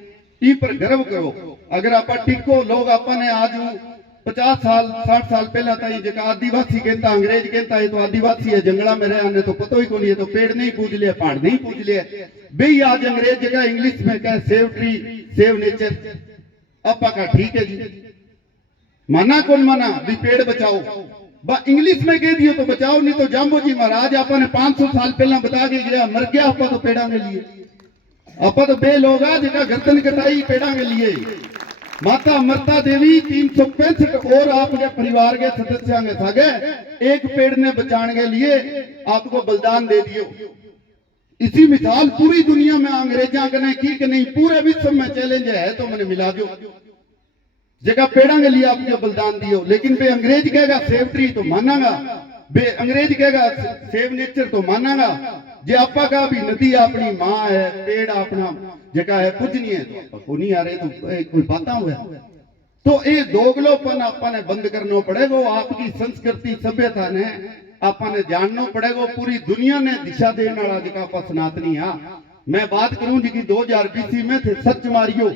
इन पर गर्व करो अगर आप टिको लोग अपने आज 50 साल 60 साल पहला था जगह आदिवासी कहता अंग्रेज कहता है तो आदिवासी है जंगला में रहने तो पता ही को नहीं है तो पेड़ नहीं पूछ लिया पहाड़ नहीं पूछ लिया भाई आज अंग्रेज जगह इंग्लिश में कहे सेव ट्री सेव नेचर आपा का ठीक है जी माना कौन माना भी पेड़ बचाओ इंग्लिश में कह दियो तो बचाओ नहीं तो जाम्बो जी महाराज आपने 500 साल पहला बता के गया मर गया आपा तो पेड़ा के लिए आपा तो बे लोग जगह गर्दन कटाई पेड़ा के लिए माता अमृता देवी 365 और आपके परिवार के सदस्य में था गए एक पेड़ ने बचाने के लिए आपको बलिदान दे दियो इसी मिसाल पूरी दुनिया में अंग्रेजा ने की कि नहीं पूरे विश्व में चैलेंज है तो मैंने मिला दो जगह पेड़ा के लिए आपको बलिदान दियो लेकिन बे अंग्रेज कहेगा सेव ट्री तो मानागा बे अंग्रेज कहेगा सेव नेचर तो मानागा जे आपा का भी नदी अपनी माँ है पेड़ अपना जगह है पूजनी है तो को नहीं आ रहे तो कोई बात हुआ तो ये दोगलोपन आपने बंद करना पड़ेगा आपकी संस्कृति सभ्यता ने आपने जानना पड़ेगा पूरी दुनिया ने दिशा देने वाला जगह आप सनातनी है मैं बात करूं जी की 2020 में थे सच मारियो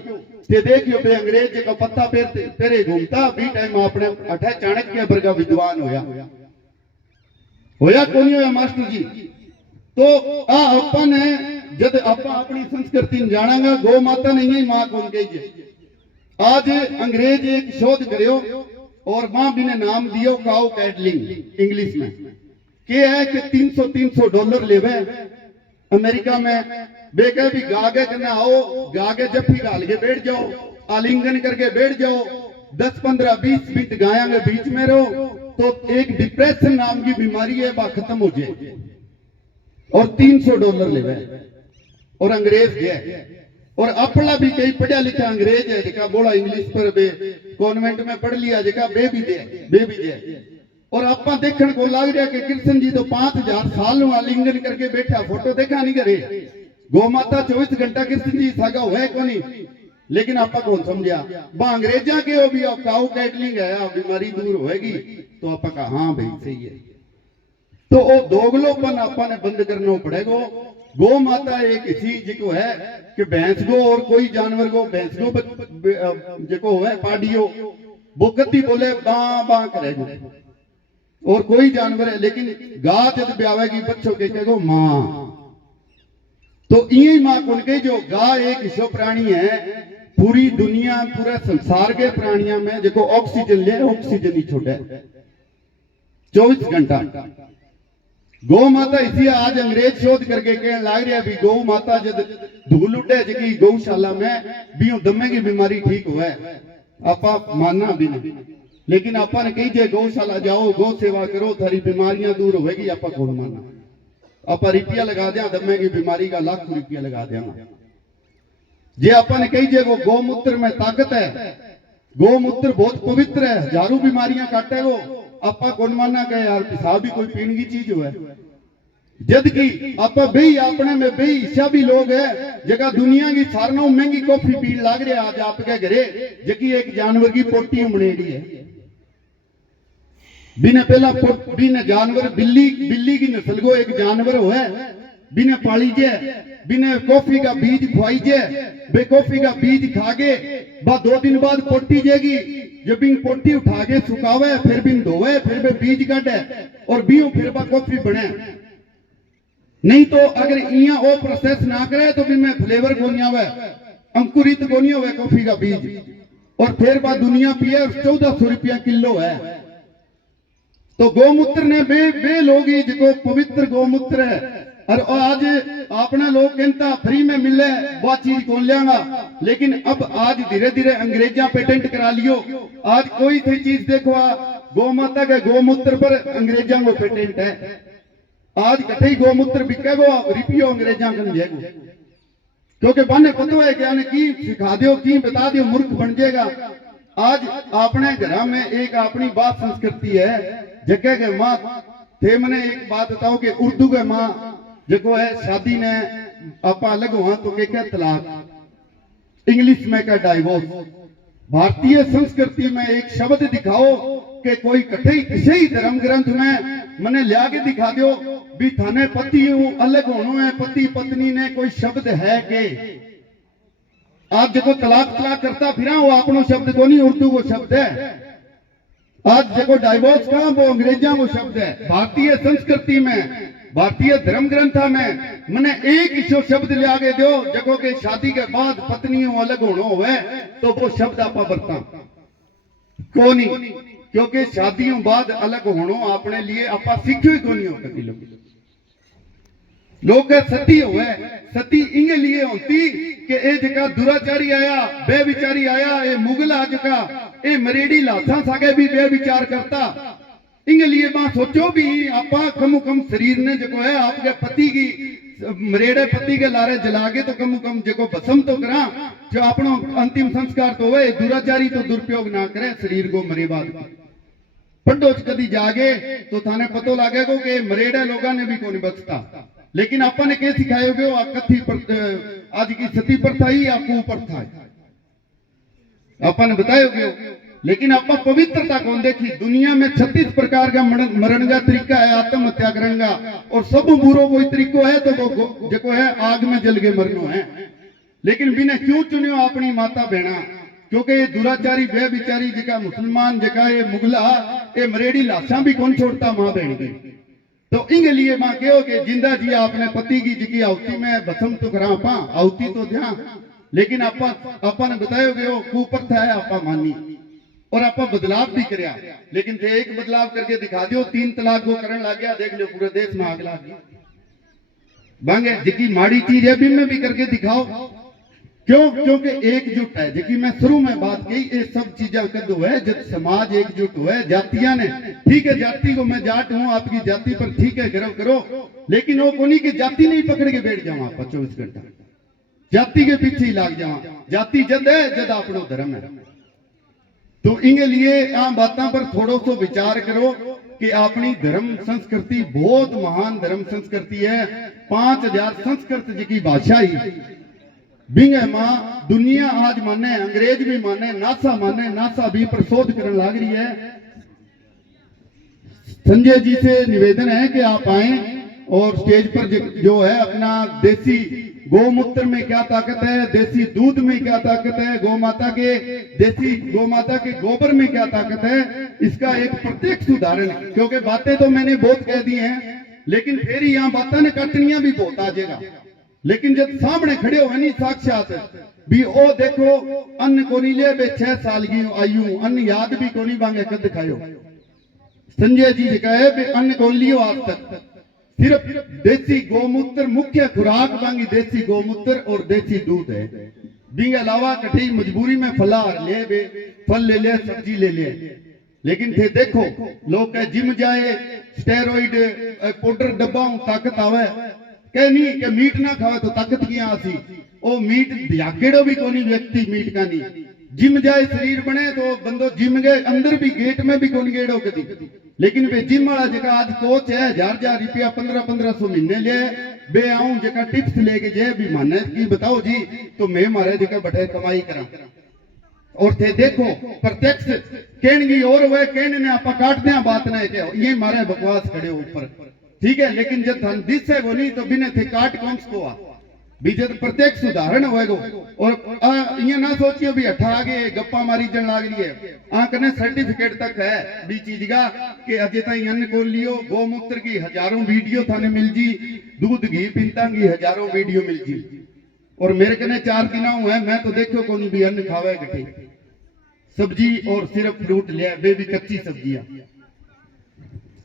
ते देखियो बे अंग्रेज जगह पत्ता पेरे घूमता भी टाइम अपने अठे चाणक्य वर्गा विद्वान होया कोनी होया मास्टर जी तो आ अपन है जद आपा अपनी संस्कृति में जानांगा गौ माता नहीं है मां कौन कही है। आज अंग्रेज एक शोध करियो और मां भी ने नाम दियो काउ कैटलिंग इंग्लिश में के है कि $300 लेवे अमेरिका में बेके भी गागे करना आओ गागे जफ्फी डाल के बैठ जाओ आलिंगन करके बैठ जाओ 10-15-20 मिनट गायांगे बीच में रहो तो एक डिप्रेशन नाम की बीमारी है वह खत्म हो जाए और $300 ले गए और अंग्रेज गए और अपना भी कई पढ़ा लिखा अंग्रेज है जिका बोला इंग्लिश पर बे कॉन्वेंट में पढ़ लिया जिका बे भी दे और आपा देखने को लग रहा कि कृष्ण जी तो 5000 साल आलिंगन करके बैठा फोटो देखा नहीं करे गौ माता 24 घंटा कृष्ण जी सागा हुआ है कोनी लेकिन आपा कौन समझा वह अंग्रेजा के हो भी काउ कैटलिंग है बीमारी दूर होएगी तो आपा का हाँ भाई सही है। तो वो दोगलोपन आपा ने बंद करना पड़ेगा। गौ माता एक इसी जिको है कि भैंस को और कोई जानवर को भैंस को जिको है पाडियो वो कति बोले बां बां करेगा और कोई जानवर है लेकिन गा जब ब्यावेगी बच्चों के कहेगो मां तो यही मां कौन के जो गा एक हिस्सो प्राणी है पूरी दुनिया पूरे संसार के प्राणियों में देखो ऑक्सीजन ले ऑक्सीजन ही छोटे 24 घंटा गौ माता इसी आज अंग्रेज शोध करके कहने लग रहा भी गौ माता जब धूल उठे जी गौशाला में भी दमे की बीमारी ठीक हुआ है आपा मानना भी नहीं लेकिन आपा ने कही जे गौशाला जाओ गौ सेवा करो थारी बीमारियां दूर होगी आपा कौन मानना आपा रुपया लगा दिया दमे की बीमारी का लाख रुपया लगा देना जे आपा ने कही जे वो गौमूत्र में ताकत है गौमूत्र बहुत पवित्र है हजारों बीमारियां काटे वो आपा कौन मानना कहे यार पेशाब भी कोई पीने की चीज है जद की आपा बेही अपने में बेही हिस्सा भी लोग है जगह दुनिया की सारना महंगी कॉफी पीन लग रहे आज आपके घरे जबकि एक जानवर की पोटी बनेड़ी है बिना पहला बिना जानवर बिल्ली की नस्ल को एक जानवर हो बिना पाली जे बिना कॉफी का बीज खुआई जे बे कॉफी का बीज खागे बाद 2 दिन बाद पोटी जेगी जब बिन पोटी उठा के सुखावे फिर बिन धोवे फिर बे बीज काटे और बीओ फिर बा कॉफी बने नहीं तो अगर इया वो प्रोसेस ना करे तो भी मैं फ्लेवर कोनी आवे अंकुरित कोनी होवे कॉफी का बीज और फिर बाद दुनिया पिए 1400 रुपया किलो है। तो गौमूत्र ने बे लोग ही जो पवित्र गौमूत्र है और आज अपने लोग कहता फ्री में मिले वो चीज कौन लियागा लेकिन अब आज धीरे धीरे अंग्रेजा पेटेंट करा लियो आज कोई थी चीज देखो गौ माता के गौमूत्र पर अंग्रेजा को पेटेंट है आज कथे गौमूत्र बिकेगो रिपियो अंग्रेजा कन जाएगो क्योंकि बने पता है क्या की सिखा दियो की बता दियो मूर्ख बन जाएगा। आज अपने घर में एक अपनी बात संस्कृति है जगह के माँ थे मैंने एक बात बताओ कि उर्दू के माँ जो है शादी ने आपा अलग हुआ तो क्या तलाक इंग्लिश में क्या डाइवोर्स। भारतीय संस्कृति में एक शब्द दिखाओ कि कोई कठे किसी ही धर्म ग्रंथ में मैंने लिया के दिखा दो भी थाने पति अलग होना है पति पत्नी ने कोई शब्द है के आप जो तलाक करता फिर वो अपनो शब्द को नहीं उर्दू को शब्द है आज देखो डाइवोर्स का वो अंग्रेजा को शब्द है। भारतीय संस्कृति में भारतीय धर्म ग्रंथा में मैंने एक ही शब्द ले आगे दो जगो के शादी के बाद पत्नियों अलग होना हुए तो वो शब्द आपा बरता को नहीं क्योंकि शादियों बाद अलग होना अपने लिए आपा सीखो ही को नहीं होता लोग सती हुए सती इंगे लिए होती कि ए जगह दुराचारी आया बेविचारी आया ए मुगल आ जगह ए मरेडी लाथा सागे भी बेविचार करता इंगे लिए मां सोचो भी आपा कम कम शरीर ने जो है आपके पति की मरेड़े पति के लारे जला के तो कम कम जो भस्म तो करा जो अपनो अंतिम संस्कार तो हुए दुराचारी तो दुरुपयोग ना करे शरीर को मरे बाद पढ़ो कदी जागे तो थाने पतो लागेगो कि मरेड़े लोगों ने भी कोई बचता लेकिन आपा ने क्या सिखाए हो कथी आज की सती प्रथा ही आपको प्रथा है आपा ने बताए लेकिन आपा पवित्रता कौन देखी दुनिया में 36 प्रकार का मरण का तरीका है आत्महत्या करने का और सब बुरो कोई तरीको है तो वो जो है आग में जल के मरनो है लेकिन बिना क्यों चुनियो अपनी माता बहना क्योंकि ये दुराचारी बेविचारी जगह मुसलमान जगह ये मुगला ये मरेड़ी लाशा भी कौन छोड़ता मां बहन की तो इंगे लिए मां कहो कि जिंदा जी आपने पति की जिकी आहुति में भस्म तो करा पा आहुति तो ध्यान, लेकिन आपा ने बतायो गयो कुप्रथा है आपा मानी और आपा बदलाव भी करया, लेकिन थे एक बदलाव करके दिखा दियो 3 तलाक को करने लग गया, देख लो पूरे देश में आग लग गई। बांगे जिकी माड़ी चीज है भी में भी करके दिखाओ, क्यों? क्योंकि एकजुट है। जिकी मैं शुरू में बात की ये सब चीजें कद है जब समाज एकजुट हुआ है। जातियां ने ठीक है, जाति को मैं जाट हूं आपकी जाति पर ठीक है गर्व करो, लेकिन वो कोनी की जाति नहीं पकड़ के बैठ जाओ आप 24 घंटा जाति के पीछे ही लाग जाओ। जाति जद है जद आपनो धर्म है। तो इनके लिए आ बातों पर थोड़ो सो विचार करो कि अपनी धर्म संस्कृति बहुत महान धर्म संस्कृति है। 5000 संस्कृत जिकी भाषा ही बिंगे मां दुनिया आज माने, अंग्रेज भी माने, नासा माने, नासा भी पर शोध करने लग रही है। संजय जी से निवेदन है कि आप आए और स्टेज पर जो है अपना देसी गोमूत्र में क्या ताकत है, देसी दूध में क्या ताकत है, देसी गौमाता के गोबर में क्या ताकत है, इसका एक प्रत्यक्ष उदाहरण है। क्योंकि बातें तो मैंने बहुत कह दी हैं, लेकिन फिर यहाँ बातें ने काटनियां भी बहुत आ जाएगा। लेकिन जब सामने खड़े हो नहीं साक्षात भी ओ देखो अन्न को नहीं ले बे 6 साल की आयु अन्न याद भी को नहीं बांगे कद खायो। संजय जी कहे बे अन्न को लियो आज तक सिर्फ देसी गोमूत्र मुख्य खुराक बांगी देसी गोमूत्र और देसी दूध है। बिंगे अलावा कठी मजबूरी में फलाहार ले बे फल ले ले सब्जी ले ले, लेकिन फिर देखो लोग कहे जिम जाए स्टेरॉइड पाउडर डब्बा ताकत आवे, कह नहीं कि मीट ना खावे तो ताकत की आसी। ओ मीट ध्याकेड़ो भी कोनी व्यक्ति मीट का नहीं। जिम जाए शरीर बने तो बंदो जिम गए अंदर भी गेट में भी कोनी गेड़ो कदी, लेकिन वे जिम वाला जगह आज कोच है 1000 रुपया 1500 महीने ले बे आऊं जगह टिप्स लेके जे भी माने की बताओ जी तो मैं मारे जगह बटे कमाई करा। और थे देखो प्रत्यक्ष कहनगी और वे कहने ने आपा काटते हैं बात नहीं के ये मारे बकवास खड़े ऊपर ठीक है, लेकिन जब धन दिस है वो नहीं तो बिना थे काट कौन को आ बीजे प्रत्यक्ष उदाहरण होएगो। और ये ना सोचियो भी हठा आगे गप्पा मारी जन लाग रही है आंकने सर्टिफिकेट तक है भी चीज का कि अजय तक अन्न को लियो गोमूत्र की हजारों वीडियो थाने मिल जी, दूध घी पिंता की हजारों वीडियो मिल जी। और मेरे कने 4 दिन है मैं तो देखो कौन भी अन्न खावे गठे सब्जी और सिर्फ फ्रूट लिया वे भी कच्ची सब्जियां।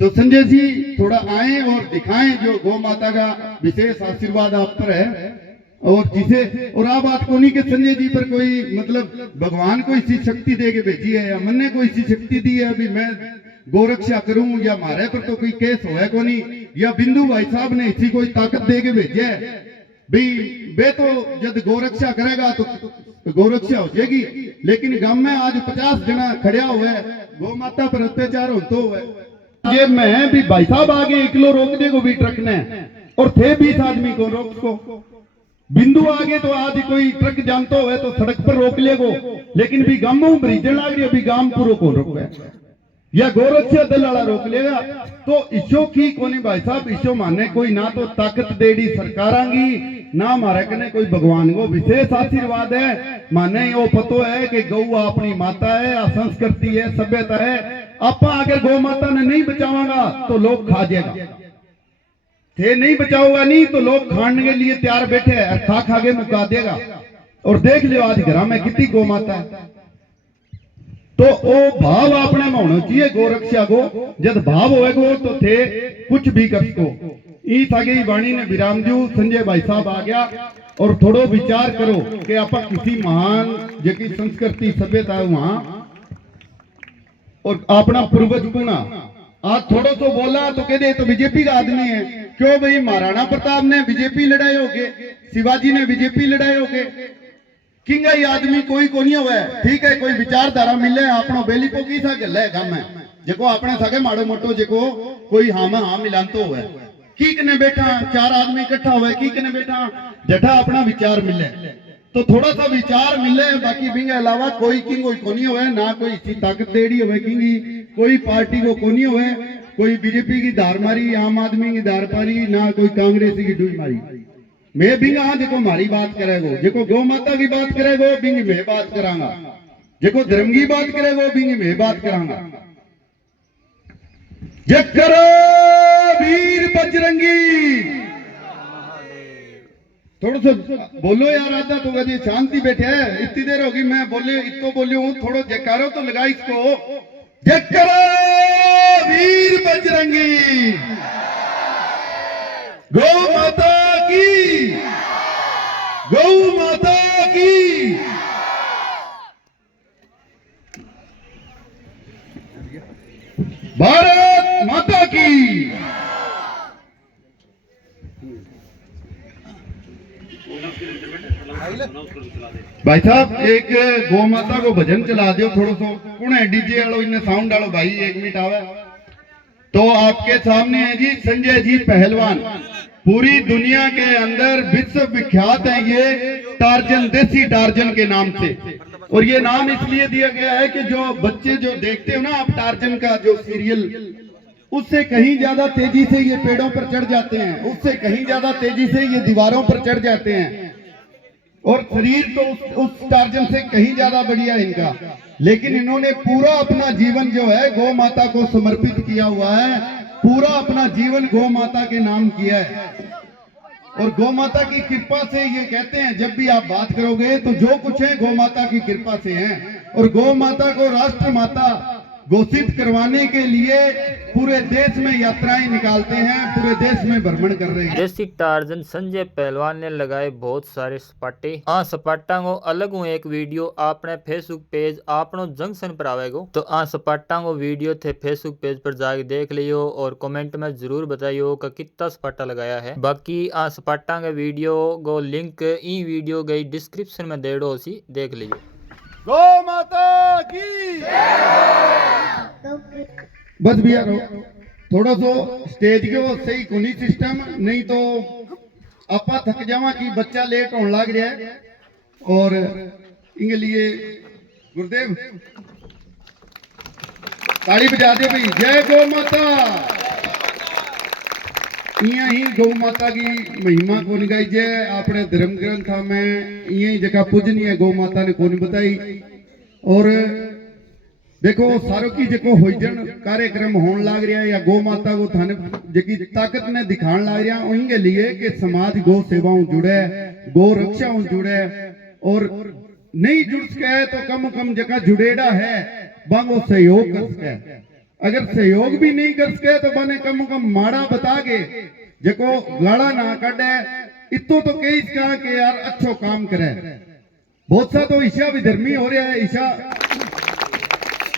तो संजय जी थोड़ा आए और दिखाएं जो गौ माता का विशेष आशीर्वाद आप पर है। और जिसे और आप बात को नहीं कि संजय जी पर कोई मतलब भगवान कोई सी शक्ति दे के भेजी है या मन ने कोई सी शक्ति दी है अभी मैं गोरक्षा करूं या मारे पर तो कोई केस होया को नहीं या बिंदु भाई साहब ने इसी कोई ताकत दे के भेजे है भाई बे तो जब गोरक्षा करेगा तो गोरक्षा हो जाएगी। लेकिन गांव में आज 50 जना खड़िया हुआ है गौ माता पर अत्याचार होते हुए ये मैं भी भाई साहब आगे इकलो रोक देगो भी ट्रक ने और थे 20 आदमी को रोक को बिंदु आगे तो आज कोई ट्रक जानते हुए तो सड़क पर रोक लेगो, लेकिन भी गांव ब्रिजन लाग रही अभी गांव पूरा को रोक या गोरक्षा दल वाला रोक लेगा। तो इशो की कोनी भाई साहब इशो माने कोई ना तो ताकत देड़ी सरकारांगी ना हमारे कने कोई भगवान को विशेष आशीर्वाद है। माने वो पतो है कि गौ अपनी माता है, संस्कृति है, सभ्यता है। आपा अगर गौ माता ने नहीं बचावागा तो लोग खा जाएगा, थे नहीं बचाओगा नहीं तो लोग खाने के लिए तैयार बैठे हैं खा खा के मुका देगा। और देख लो आज घर में कितनी गौ माता है। तो वो भाव आपने में होना चाहिए गोरक्षा को, जब भाव होएगो तो थे कुछ भी कर सको। ई थागे वाणी ने विरामजू संजय भाई साहब आ गया और थोड़ो विचार करो कि आप किसी महान जकी संस्कृति सभ्यता है वहां और अपना पूर्वज गुणा आज थोड़ो तो बोला तो कह दे तो बीजेपी का आदमी है। क्यों भाई महाराणा प्रताप ने बीजेपी लड़ाई होगे, शिवाजी ने बीजेपी लड़ाई होगे, किंग आदमी कोई को नहीं हुआ ठीक है। कोई विचारधारा मिले अपनो बेली को की सा गल है गम है जो अपने सगे माड़ो मोटो जो कोई हाँ मिलानतो हुआ की कने बैठा 4 आदमी इकट्ठा हुआ की कने बैठा जठा अपना विचार मिले तो थोड़ा सा विचार मिले। बाकी बिंग अलावा कोई किंग को नहीं हुआ ना कोई इसी ताकत देड़ी हुए किंगी कोई पार्टी को नहीं हुए, कोई बीजेपी की धार मारी आम आदमी की धार पारी ना कोई कांग्रेसी की डूई मारी। मैं बिंग हाँ देखो हमारी बात करेगो देखो गौ माता की बात करेगो बिंग मैं बात करांगा, देखो धर्म की बात करेगो बिंग मैं बात करांगा। जय करो वीर बजरंगी। थोड़ा सा बोलो यार, आधा तो वजह शांति बैठे है, इतनी देर होगी मैं बोले इतो बोलियो हूँ, थोड़ा जयकारो तो लगा इसको। जयकारा वीर बजरंगी, गौ माता की, गौ माता की। भारत माता की। भाई साहब एक गौ माता को भजन चला दियो थोड़ा सा, कौन है डीजे वालों, इन्हें साउंड डालो भाई, 1 मिनट आवे। तो आपके सामने है जी संजय जी पहलवान, पूरी दुनिया के अंदर विश्व विख्यात है ये टार्जन, देसी टार्जन के नाम से। और ये नाम इसलिए दिया गया है कि जो बच्चे जो देखते हो ना आप टार्जन का जो सीरियल, उससे कहीं ज्यादा तेजी से ये पेड़ों पर चढ़ जाते हैं, उससे कहीं ज्यादा तेजी से ये दीवारों पर चढ़ जाते हैं, और शरीर तो उस टार्जन से कहीं ज्यादा बढ़िया है इनका। लेकिन इन्होंने पूरा अपना जीवन जो है गौ माता को समर्पित किया हुआ है, पूरा अपना जीवन गौ माता के नाम किया है। और गौ माता की कृपा से ये कहते हैं, जब भी आप बात करोगे तो जो कुछ है गौ माता की कृपा से है। और गौ माता को राष्ट्र माता घोषित करवाने के लिए पूरे देश में यात्राएं निकालते हैं, पूरे देश में भ्रमण कर रहे हैं। देसी टार्जन संजय पहलवान ने लगाए बहुत सारे सपाटे। हाँ सपाटा को अलग हूँ एक वीडियो आपने फेसबुक पेज आपनो जंक्शन पर आवेगो, तो सपाटा को वीडियो थे फेसबुक पेज पर जाके देख लियो और कमेंट में जरूर बताइयो कि कितना सपाटा लगाया है। बाकी सपाटा के वीडियो को लिंक ई वीडियो गई डिस्क्रिप्शन में देड़ो सी देख लियो। गौ माता की। बस भैया थोड़ा सो स्टेज के वो सही कोनी सिस्टम, नहीं तो आपा थक जावा कि बच्चा लेट होने लग रहा है। और इनके लिए गुरुदेव ताली बजा दे भाई, जय गौ माता। इं ही गौ माता की महिमा को गाई जय अपने धर्म ग्रंथा में इं जगह पूजनी है गौ माता ने कौन बताई। और देखो सारों की जो होजन कार्यक्रम होने लग रहा है या गौ माता को थाने जकी ताकत ने दिखाने लग रहा वहीं के लिए कि समाज गौ सेवाओं जुड़े, गौ रक्षाओं जुड़े। और नहीं जुड़ सके तो कम जगह जुड़ेड़ा है बांगो सहयोग कर सके। अगर सहयोग भी नहीं कर सके तो बने कम माड़ा बता के जको गाड़ा ना काटे, इतो तो कई कहा कि यार अच्छो काम करे। बहुत सा तो ईशा भी धर्मी हो रहा है, ईशा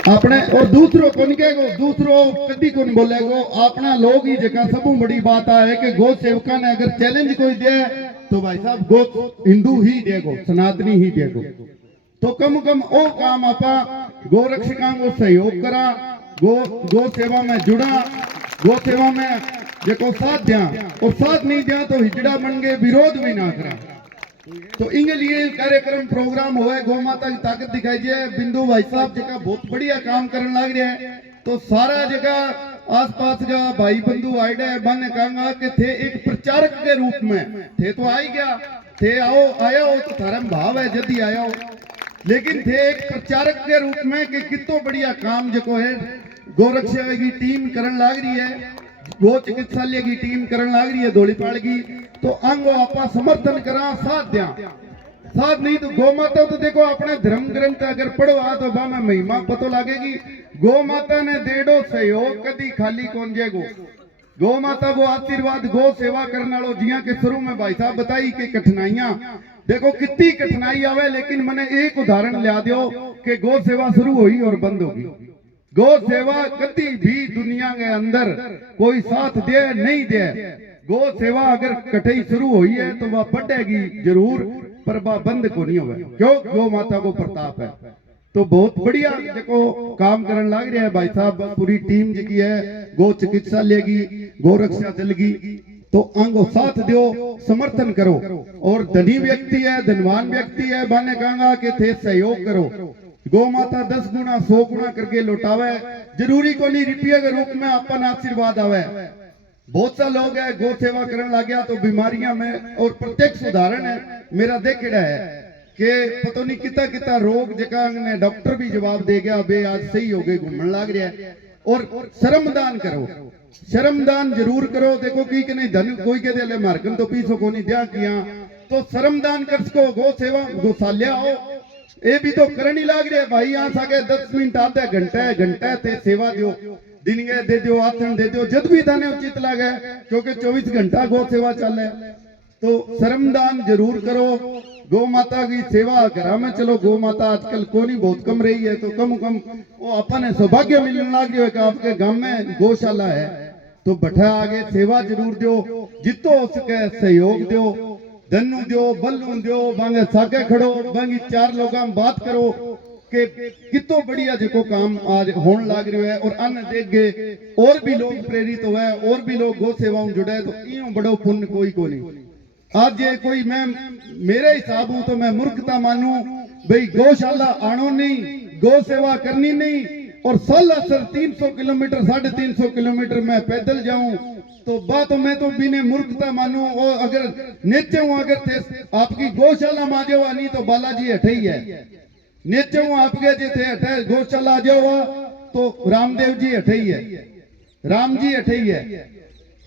अपने और दूसरों को नहीं कहेगो, दूसरों कदी को नहीं बोलेगो, अपना लोग ही जगह सब बड़ी बात है कि गौ सेवका ने अगर चैलेंज कोई दे तो भाई साहब गौ हिंदू ही देगो, सनातनी ही देगो। तो कम ओ काम आपा गौ रक्षकों को सहयोग करा, गौ सेवा में जुड़ा, गौ सेवा में देखो साथ दिया, और साथ नहीं दिया तो हिजड़ा बन गए, विरोध भी ना करा। तो इनके लिए कार्यक्रम प्रोग्राम हुआ है, गौ माता की ताकत दिखाई जाए। बिंदु भाई साहब जगह बहुत बढ़िया काम करने लग रहे हैं, तो सारा जगह आसपास का भाई बंधु आइडे बन कहूंगा कि थे एक प्रचारक के रूप में थे, तो आई गया थे, आओ आया हो तो धर्म भाव है जल्दी आया हो, लेकिन थे एक प्रचारक के रूप में कि कितो बढ़िया काम जो है गोरक्षा की टीम करन लग रही है, गो चिकित्सालय की टीम करन लग रही है धोलीपाल की। तो अंगो आपा समर्थन करा, साथ दिया, साथ नहीं तो गौ माता तो देखो अपने धर्म ग्रंथ अगर पढ़वा तो बा में महिमा पतो लगेगी। गौ माता ने देड़ो सहयोग कदी खाली कौन जेगो। गौ माता को आशीर्वाद गौ सेवा करने वालों जिया के शुरू में भाई साहब बताई कि कठिनाइयां देखो कितनी कठिनाई आवे, लेकिन मैंने एक उदाहरण लिया दियो कि गौ सेवा शुरू हुई और बंद होगी। गौ सेवा कभी भी दुनिया के अंदर कोई साथ दे नहीं दे, गौ सेवा अगर कटई शुरू हुई है तो वह बढ़ेगी जरूर, पर वह बंद को नहीं होगा, क्यों गौ माता को प्रताप है। तो बहुत बढ़िया देखो काम करने लग रहे हैं भाई साहब, पूरी टीम जी है गौ चिकित्सालय की, गौ रक्षा दल की। तो अंगो साथ दो, समर्थन करो, और धनी व्यक्ति है धनवान व्यक्ति है बाने कहूंगा कि थे सहयोग करो। गौ माता 10 गुना 100 गुना करके लौटावे, जरूरी को नहीं रुपये के रूप में अपन आशीर्वाद आवे। बहुत सा लोग है गौ सेवा करने लग गया तो बीमारियां में, और प्रत्यक्ष उदाहरण है मेरा देखेड़ा है कि पता नहीं कितना रोग जगह ने डॉक्टर भी जवाब दे गया बे आज सही हो गए घूमने लग रहा है। और श्रमदान करो, श्रमदान जरूर करो। देखो की नहीं धन कोई के दे मार्कन तो पीसो को नहीं दिया किया, तो श्रमदान कर सको, गौ सेवा गौशाल्या हो, ये भी तो करनी लाग रही है भाई। यहाँ साके 10 मिनट आधे घंटे थे सेवा दो, दिन गए दे दो, आसन दे दो, जब भी थाने उचित लगे, क्योंकि 24 घंटा गौ सेवा चले। तो श्रमदान जरूर करो, गौ माता की सेवा घर में। चलो गौ माता आजकल कोनी बहुत कम रही है, तो कम वो अपन सौभाग्य मिलने लग गया कि आपके गांव में गौशाला है, तो बैठा आगे सेवा जरूर दो, जितो हो सके सहयोग दो, धनु दो, बल्लू दो, बांगे साके खड़ो, बांगी 4 लोग बात करो कि कितो बढ़िया जो काम आज होने लग रहा है, और अन्न देख गए और भी लोग प्रेरित हुए, और भी लोग गौ सेवाओं जुड़े, तो यूं बड़ो पुण्य कोई को नहीं। आज ये कोई मैं मेरे हिसाब हूं तो मैं मूर्खता मानू भाई, गौशाला आनो नहीं, गौ सेवा करनी नहीं, और सालासर 300 किलोमीटर 350 किलोमीटर मैं पैदल जाऊं, तो बात मैं तो बिने मूर्खता मानू। और अगर नेचे हूं, अगर थे आपकी गौशाला में जाओ नहीं तो बालाजी हटे ही है, नेचे हूं आपके जे थे हटे गौशाला जाओ तो रामदेव जी हटे ही है, राम जी हटे ही है,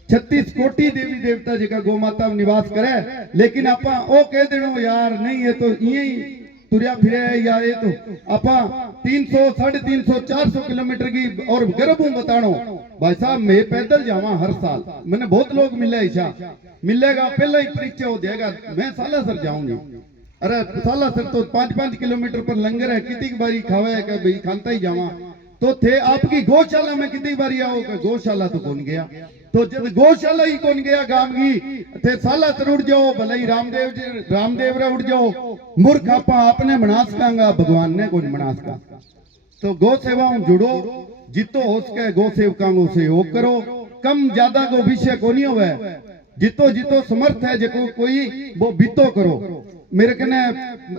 36 कोटि देवी देवता जी गौ माता में निवास करे। लेकिन आपा ओ कह देनो यार नहीं है तो यही तुरिया फिरे है, या ये तो आपा 300 350 400 किलोमीटर की, और गर्भ हूं बतानो भाई साहब मैं पैदल जावा हर साल, मैंने बहुत लोग मिले ऐसा मिलेगा, पहला ही परिचय हो देगा, मैं सालासर जाऊंगी। अरे सालासर तो 5-5 किलोमीटर पर लंगर है, कितनी बारी खावे है कि भाई खानता ही जावा, तो थे आपकी गौशाला में कितनी बारी आओ, गौशाला तो कौन गया, तो जब गौशाला ही कौन गया गांव की, थे सालासर उड़ जाओ, भले ही रामदेव रे उड़ जाओ, मूर्ख आपा आपने बना सकांगा, भगवान ने कौन बना सका। तो गौ सेवाओं जुड़ो, जितो हो सके गौ सेवकों को सहयोग करो, कम ज्यादा को विषय को नहीं हुआ, जितो जितो समर्थ है जो कोई वो बीतो करो। मेरे कने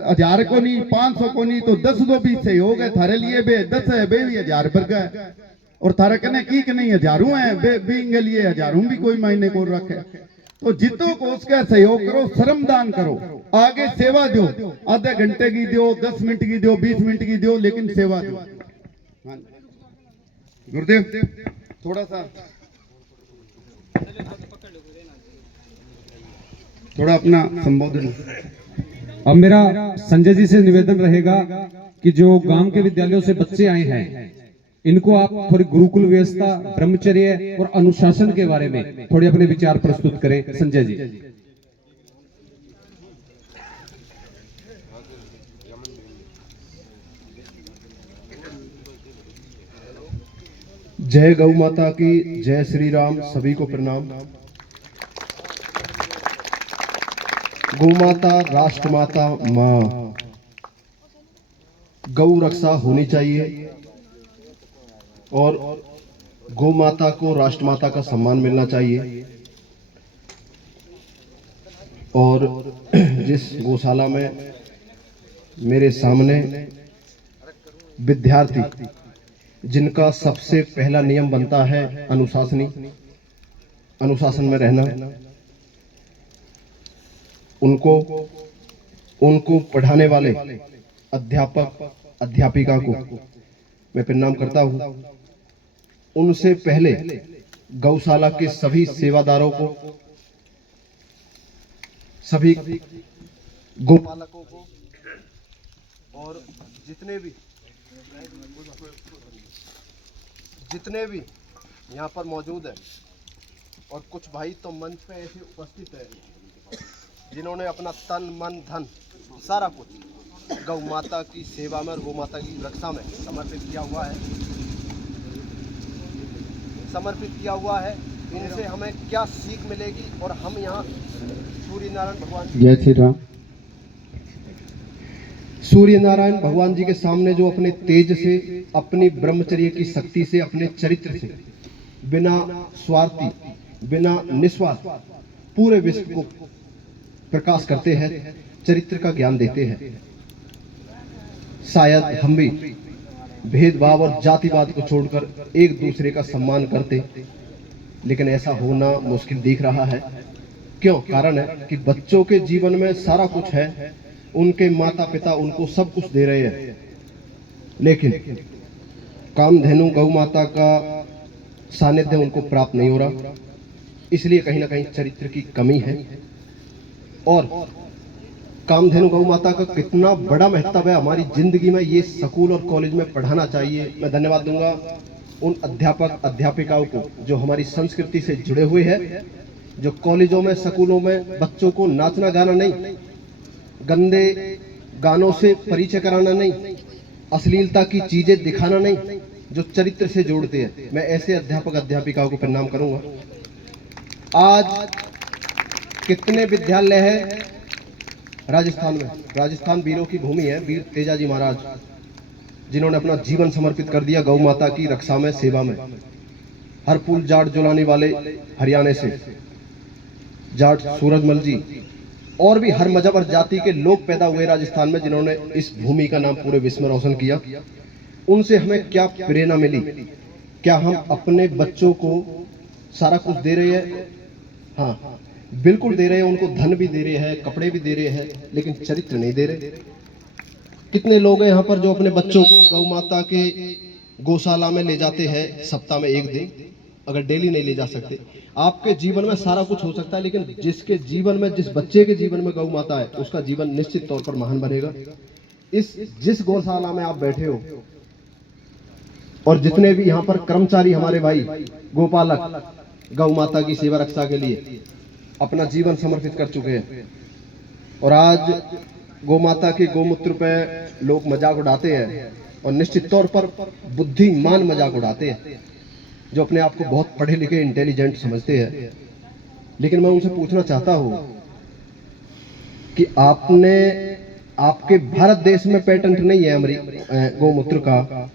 1000 को नहीं 500 को नहीं तो 10 को भी सहयोग है थारे लिए, बे 10 है बे भी 1000 पर का, और थारे कने की कि नहीं हजारों है बे के लिए हजारों भी कोई मायने को रखे। तो जितो को उसका सहयोग करो, श्रमदान करो, आगे सेवा दो, आधे घंटे की दो, 10 मिनट की दो, 20 मिनट की दो, लेकिन सेवा दो। गुरुदेव थोड़ा अपना संबोधन। अब मेरा संजय जी से निवेदन रहेगा कि जो गांव के विद्यालयों से बच्चे आए हैं, इनको आप थोड़ी गुरुकुल व्यवस्था, ब्रह्मचर्य और अनुशासन के बारे में थोड़े अपने विचार प्रस्तुत करें। संजय जी। जय गौ माता की, जय श्री राम, सभी को प्रणाम। गौ माता राष्ट्र माता माँ, गौ रक्षा होनी चाहिए, और गौ माता को राष्ट्र माता का सम्मान मिलना चाहिए। और जिस गौशाला में मेरे सामने विद्यार्थी, जिनका सबसे पहला नियम बनता है अनुशासन में रहना, उनको पढ़ाने वाले अध्यापक अध्यापिका को मैं प्रणाम करता हूं। उनसे पहले गौशाला के सभी सेवादारों को, सभी गोपालकों को, और जितने भी यहाँ पर मौजूद है, और कुछ भाई तो मंच पे ऐसे उपस्थित है जिन्होंने अपना तन मन धन सारा कुछ गौ माता की सेवा में और गौ माता की रक्षा में समर्पित किया हुआ है। इनसे हमें क्या सीख मिलेगी, और हम यहाँ सूर्य नारायण भगवान, जय श्री राम, सूर्य नारायण भगवान जी के सामने जो अपने तेज से, अपनी ब्रह्मचर्य की शक्ति से, अपने चरित्र से, बिना स्वार्थी, बिना निस्वार्थ पूरे विश्व को प्रकाश करते हैं, चरित्र का ज्ञान देते हैं। शायद हम भी भेदभाव और जातिवाद को छोड़कर एक दूसरे का सम्मान करते, लेकिन ऐसा होना मुश्किल दिख रहा है। क्यों? कारण है कि बच्चों के जीवन में सारा कुछ है, उनके माता पिता उनको सब कुछ दे रहे हैं, लेकिन कामधेनु गौ माता का सानिध्य उनको प्राप्त नहीं हो रहा, इसलिए कहीं ना कहीं चरित्र की कमी है। और कामधेनु गौ माता का कितना बड़ा महत्व है हमारी जिंदगी में, ये स्कूल और कॉलेज में पढ़ाना चाहिए। मैं धन्यवाद दूंगा उन अध्यापक अध्यापिकाओं को जो हमारी संस्कृति से जुड़े हुए हैं, जो कॉलेजों में स्कूलों में बच्चों को नाचना गाना नहीं, गंदे गानों से परिचय कराना नहीं, अश्लीलता की चीजें दिखाना नहीं, जो चरित्र से जोड़ते हैं। मैं ऐसे अध्यापक अध्यापिकाओं को प्रणाम करूंगा। आज कितने विद्यालय हैं राजस्थान में? राजस्थान वीरों की भूमि है, वीर तेजाजी महाराज जिन्होंने अपना जीवन समर्पित कर दिया गौ माता की रक्षा में, सेवा में। हर फूल जाट जुलाने वाले हरियाणा से जाट सूरजमल जी, और भी हर मजहब और जाति के लोग पैदा हुए राजस्थान में जिन्होंने इस भूमि का नाम पूरे विश्व में रोशन किया। उनसे हमें क्या प्रेरणा मिली? क्या हम अपने बच्चों को सारा कुछ दे रहे हैं? हाँ, बिल्कुल दे रहे हैं। उनको धन भी दे रहे हैं, कपड़े भी दे रहे हैं, लेकिन चरित्र नहीं दे रहे। कितने लोग हैं यहाँ पर जो अपने बच्चों को गौ माता के गौशाला में ले जाते हैं सप्ताह में एक दिन, अगर डेली नहीं ले जा सकते। आपके जीवन में सारा कुछ हो सकता है, लेकिन जिसके जीवन में, जिस बच्चे के जीवन में गौ माता है, उसका जीवन निश्चित तौर पर महान बनेगा। जिस गौशाला में आप बैठे हो और जितने भी यहाँ पर कर्मचारी हमारे भाई गोपालक गौ माता की सेवा रक्षा के लिए अपना जीवन समर्पित कर चुके हैं, और आज गौ माता के गोमूत्र पे लोग मजाक उड़ाते हैं, और निश्चित तौर पर बुद्धिमान मजाक उड़ाते हैं, जो अपने आप को बहुत पढ़े लिखे इंटेलिजेंट समझते हैं। लेकिन मैं उनसे पूछना चाहता हूं कि आपके भारत देश में पेटेंट नहीं है गोमूत्र का।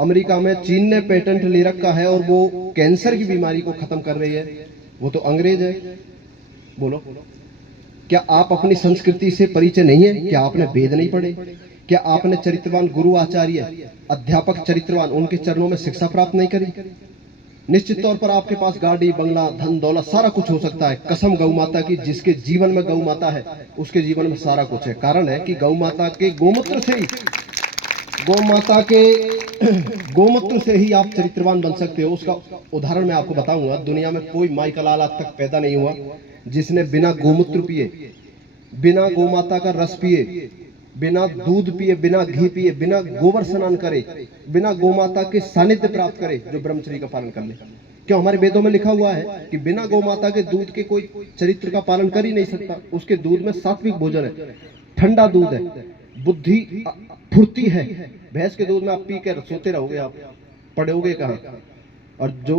अमेरिका में चीन ने पेटेंट ले रखा है, और वो कैंसर की बीमारी को खत्म कर रही है। वो तो अंग्रेज है। बोलो, क्या आप अपनी संस्कृति से परिचय नहीं है? क्या आपने वेद नहीं पढ़े? क्या आपने चरित्रवान गुरु आचार्य अध्यापक चरित्रवान उनके चरणों में शिक्षा प्राप्त नहीं करी? निश्चित तौर पर आपके पास गाड़ी बंगला धन दौलत सारा कुछ हो सकता है। कसम गौ माता की, जिसके जीवन में गौ माता है उसके जीवन में सारा कुछ है। कारण है कि गौ माता के गोमूत्र से ही, गोमूत्र से ही आप चरित्रवान बन सकते हो। उसका उदाहरण मैं आपको बताऊंगा। दुनिया में कोई माइकलाल आज तक पैदा नहीं हुआ जिसने बिना गोमूत्र पिए, बिना गोमाता का रस पिए, बिना दूध पिए, बिना घी पिए, बिना गोबर स्नान करे, बिना गोमाता के सानिध्य प्राप्त करे, जो ब्रह्मचर्य का पालन कर ले। क्यों? हमारे वेदों में लिखा हुआ है कि बिना गोमाता के दूध के कोई चरित्र का पालन कर ही नहीं सकता। उसके दूध में सात्विक भोजन है, ठंडा दूध है, बुद्धि फुर्ती है। भैंस के दूध में आप पी कर सोते रहोगे, आप पड़ोगे कहाँ? और जो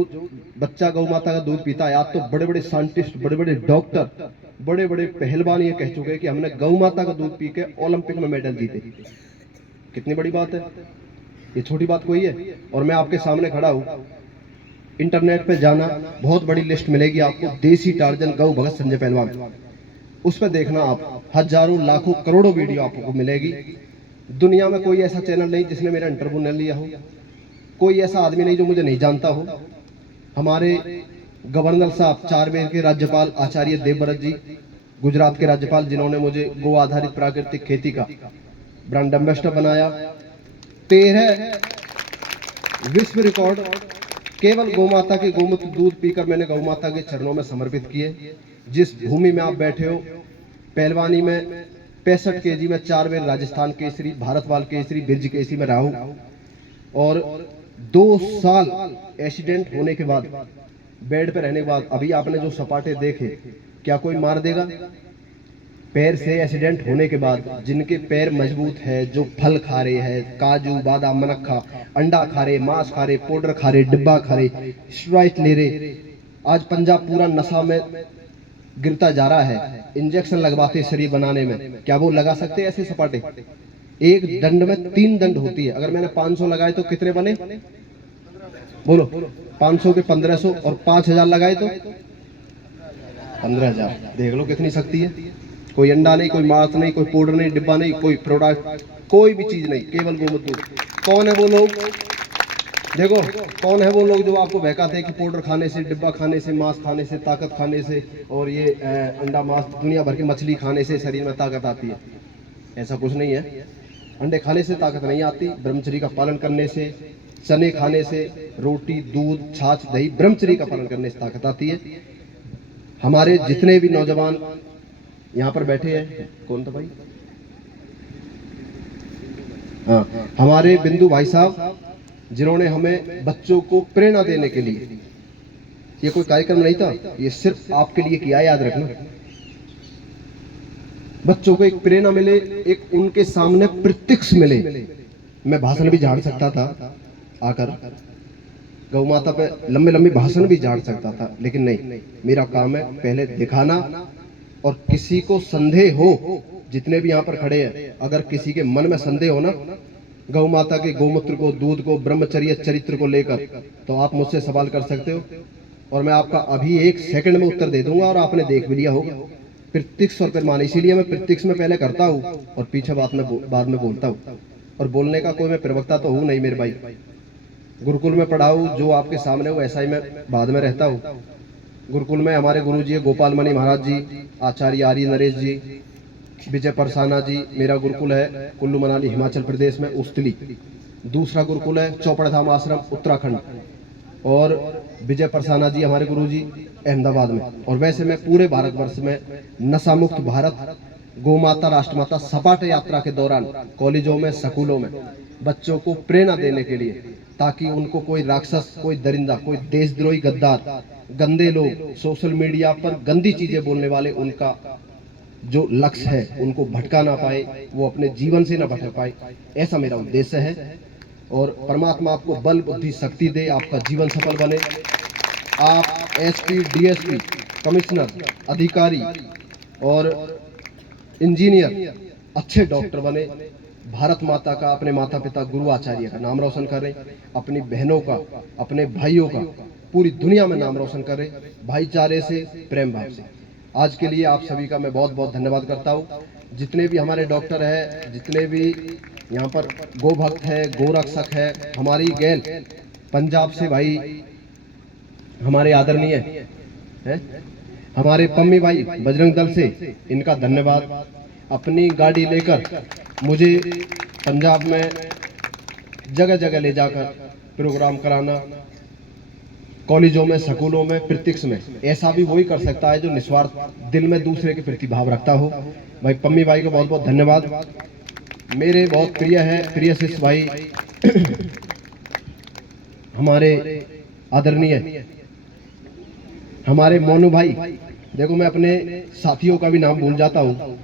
बच्चा गौ माता का दूध पीता है, आज तो बड़े बड़े साइंटिस्ट, बड़े बड़े डॉक्टर, बड़े बड़े पहलवान ये कह चुके हैं कि हमने गौ माता का दूध पी के ओलंपिक में मेडल जीते। कितनी बड़ी बात है, ये छोटी बात कोई है। और मैं आपके सामने खड़ा हूँ, इंटरनेट पे जाना, बहुत बड़ी लिस्ट मिलेगी आपको, देसी टार्जन गौ भगत संजय पहलवान, उस पर देखना आप, हजारों लाखों करोड़ों वीडियो आपको मिलेगी। दुनिया में कोई ऐसा चैनल नहीं जिसने मेरा इंटरव्यू न लिया हो, कोई ऐसा आदमी नहीं जो मुझे नहीं जानता हो। हमारे गवर्नर साहब, चारमेर के राज्यपाल आचार्य देवव्रत जी, गुजरात के राज्यपाल, जिन्होंने मुझे गो आधारित प्राकृतिक खेती का ब्रांड एम्बेसडर बनाया। 13 विश्व रिकॉर्ड केवल गौमाता के गोमूत्र दूध पीकर मैंने गौमाता के चरणों में समर्पित किए। जिस भूमि में आप बैठे हो, पहलवानी में 65 केजी में 4 बार राजस्थान केसरी, भारतवाल केसरी, बिरज केसरी में रहा हूं। और 2 साल एक्सीडेंट होने के बाद, बेड पे रहने के बाद, अभी आपने जो सपाटे देखे, क्या कोई मार देगा? पैर से एक्सीडेंट होने के बाद जिनके पैर मजबूत है, जो फल खा रहे हैं, काजू बादाम मनक्खा, अंडा खा रहे, मांस खा रहे, पाउडर खा रहे, डिब्बा खा रहे, स्टेरॉइड ले रहे, आज पंजाब पूरा नशा में गिरता जा रहा है। इंजेक्शन लगवाते शरीर बनाने में, क्या वो लगा सकते हैं ऐसे सपाटे? एक दंड में 3 दंड होती है। अगर मैंने 500 लगाए तो कितने बने? बोलो, 500 के 1500, और 5000 लगाए तो 15000। देख लो कितनी शक्ति है। कोई अंडा नहीं, कोई मांस नहीं, कोई पाउडर नहीं, डिब्बा नहीं, कोई प्रोडक्ट, कोई भी चीज नहीं, केवल गोमूत्र। कौन है वो लोग? देखो कौन है वो लोग जो आपको बहकाते हैं कि पाउडर खाने से, डिब्बा खाने से, मांस खाने से, ताकत खाने से, और ये अंडा मांस दुनिया भर की मछली खाने से शरीर में ताकत आती है। ऐसा कुछ नहीं है। अंडे खाने से ताकत नहीं आती, ब्रह्मचर्य का पालन करने से, चने खाने से रोटी, दूध, छाछ, दही, ब्रह्मचर्य का पालन करने से ताकत आती है। हमारे जितने भी नौजवान यहाँ पर बैठे हैं, कौन था भाई? हाँ, हमारे बिंदु भाई साहब जिन्होंने हमें बच्चों को प्रेरणा देने के लिए, ये कोई कार्यक्रम नहीं था, ये सिर्फ आपके लिए किया, याद रखना। बच्चों को एक प्रेरणा मिले, एक उनके सामने प्रत्यक्ष मिले। मैं भाषण भी झाड़ सकता था आकर, गौ माता पे लंबे लंबे भाषण भी झाड़ सकता था, लेकिन नहीं, मेरा काम है पहले दिखाना। और किसी को संदेह हो, जितने भी यहाँ पर खड़े हैं, अगर किसी के मन में संदेह हो ना गौ माता के गोमूत्र को, दूध को, ब्रह्मचर्य चरित्र को लेकर, तो आप मुझसे सवाल कर सकते हो और मैं आपका अभी 1 सेकंड में उत्तर दे दूंगा और आपने देख भी लिया होगा। प्रत्यक्ष और प्रमाण, इसीलिए मैं प्रत्यक्ष में पहले करता हूँ और पीछे बाद में बोलता हूँ। और बोलने का कोई मैं प्रवक्ता तो हूँ नहीं मेरे भाई। गुरुकुल में पढ़ा हूँ, जो आपके सामने हो ऐसा ही मैं बाद में रहता हूँ। गुरुकुल में हमारे गुरु जी गोपाल मणि महाराज जी, आचार्य आर्य नरेश जी, विजय परसाना जी, मेरा गुरुकुल है कुल्लू मनाली हिमाचल प्रदेश में उस्तली। दूसरा गुरुकुल है चौपड़ धाम आश्रम उत्तराखंड, और विजय परसाना जी हमारे गुरु जी अहमदाबाद में। और वैसे मैं पूरे भारतवर्ष में नशा मुक्त भारत, गौ माता राष्ट्रमाता सपाट यात्रा के दौरान कॉलेजों में, स्कूलों में बच्चों को प्रेरणा देने के लिए, ताकि उनको कोई राक्षस, कोई दरिंदा, कोई देशद्रोही गद्दार, गंदे लोग, सोशल मीडिया पर गंदी चीजें बोलने वाले, उनका जो लक्ष्य है उनको भटका ना पाए, वो अपने जीवन से ना भटक पाए, ऐसा मेरा उद्देश्य है। और परमात्मा आपको बल बुद्धि शक्ति दे, आपका जीवन सफल बने, आप एसपी, डीएसपी, कमिश्नर, अधिकारी और इंजीनियर, अच्छे डॉक्टर बने, भारत माता का, अपने माता पिता गुरु आचार्य का नाम रोशन करें, अपनी बहनों का, अपने भाइयों का, पूरी दुनिया में नाम रोशन करें, भाईचारे से, प्रेम भाव से। आज के लिए आप सभी का मैं बहुत बहुत धन्यवाद करता हूँ। जितने भी हमारे डॉक्टर हैं, जितने भी यहाँ पर गो भक्त है, गो रक्षक है, हमारी गैल पंजाब से भाई हमारे आदरणीय है, हमारे पम्मी भाई बजरंग दल से, इनका धन्यवाद। अपनी गाड़ी लेकर मुझे पंजाब में जगह जगह ले जाकर प्रोग्राम कराना, कॉलेजों में, स्कूलों में, प्रत्यक्ष में, ऐसा भी वही कर सकता है जो निस्वार्थ दिल में दूसरे के प्रति भाव रखता हो। भाई पम्मी भाई को बहुत बहुत धन्यवाद। मेरे बहुत प्रिय है, प्रिय शिष्य भाई हमारे आदरणीय हमारे मोनू भाई, देखो मैं अपने साथियों का भी नाम भूल जाता हूँ,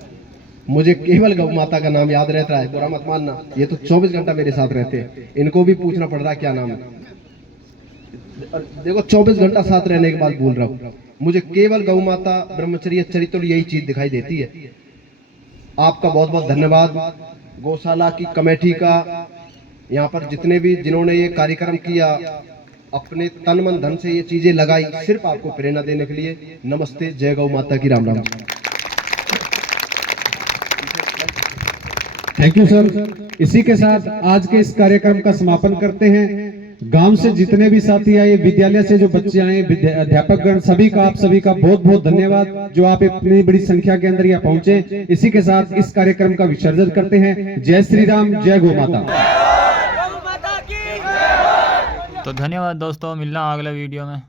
मुझे केवल गौ माता का नाम याद रहता है, बुरा मत मानना, ये तो 24 घंटा मेरे साथ रहते हैं, इनको भी पूछना पड़ रहा है क्या नाम है। देखो 24 घंटा साथ रहने के बाद भूल रहा हूँ, मुझे केवल गौ माता, ब्रह्मचर्य चरित्र, यही चीज दिखाई देती है। आपका बहुत बहुत धन्यवाद। गौशाला की कमेटी का, यहाँ पर जितने भी जिन्होंने ये कार्यक्रम किया, अपने तन मन धन से ये चीजें लगाई, सिर्फ आपको प्रेरणा देने के लिए। नमस्ते, जय गौ माता की, Ram Ram. Thank you sir. इसी के साथ आज के इस कार्यक्रम का समापन करते हैं। गांव से जितने भी साथी आए, विद्यालय से जो बच्चे आए, अध्यापकगण, सभी का, आप सभी का बहुत बहुत धन्यवाद जो आप इतनी बड़ी संख्या के अंदर यहाँ पहुंचे। इसी के साथ इस कार्यक्रम का विसर्जन करते हैं। जय श्री राम, जय गौ माता। तो धन्यवाद दोस्तों, मिलना अगले वीडियो में।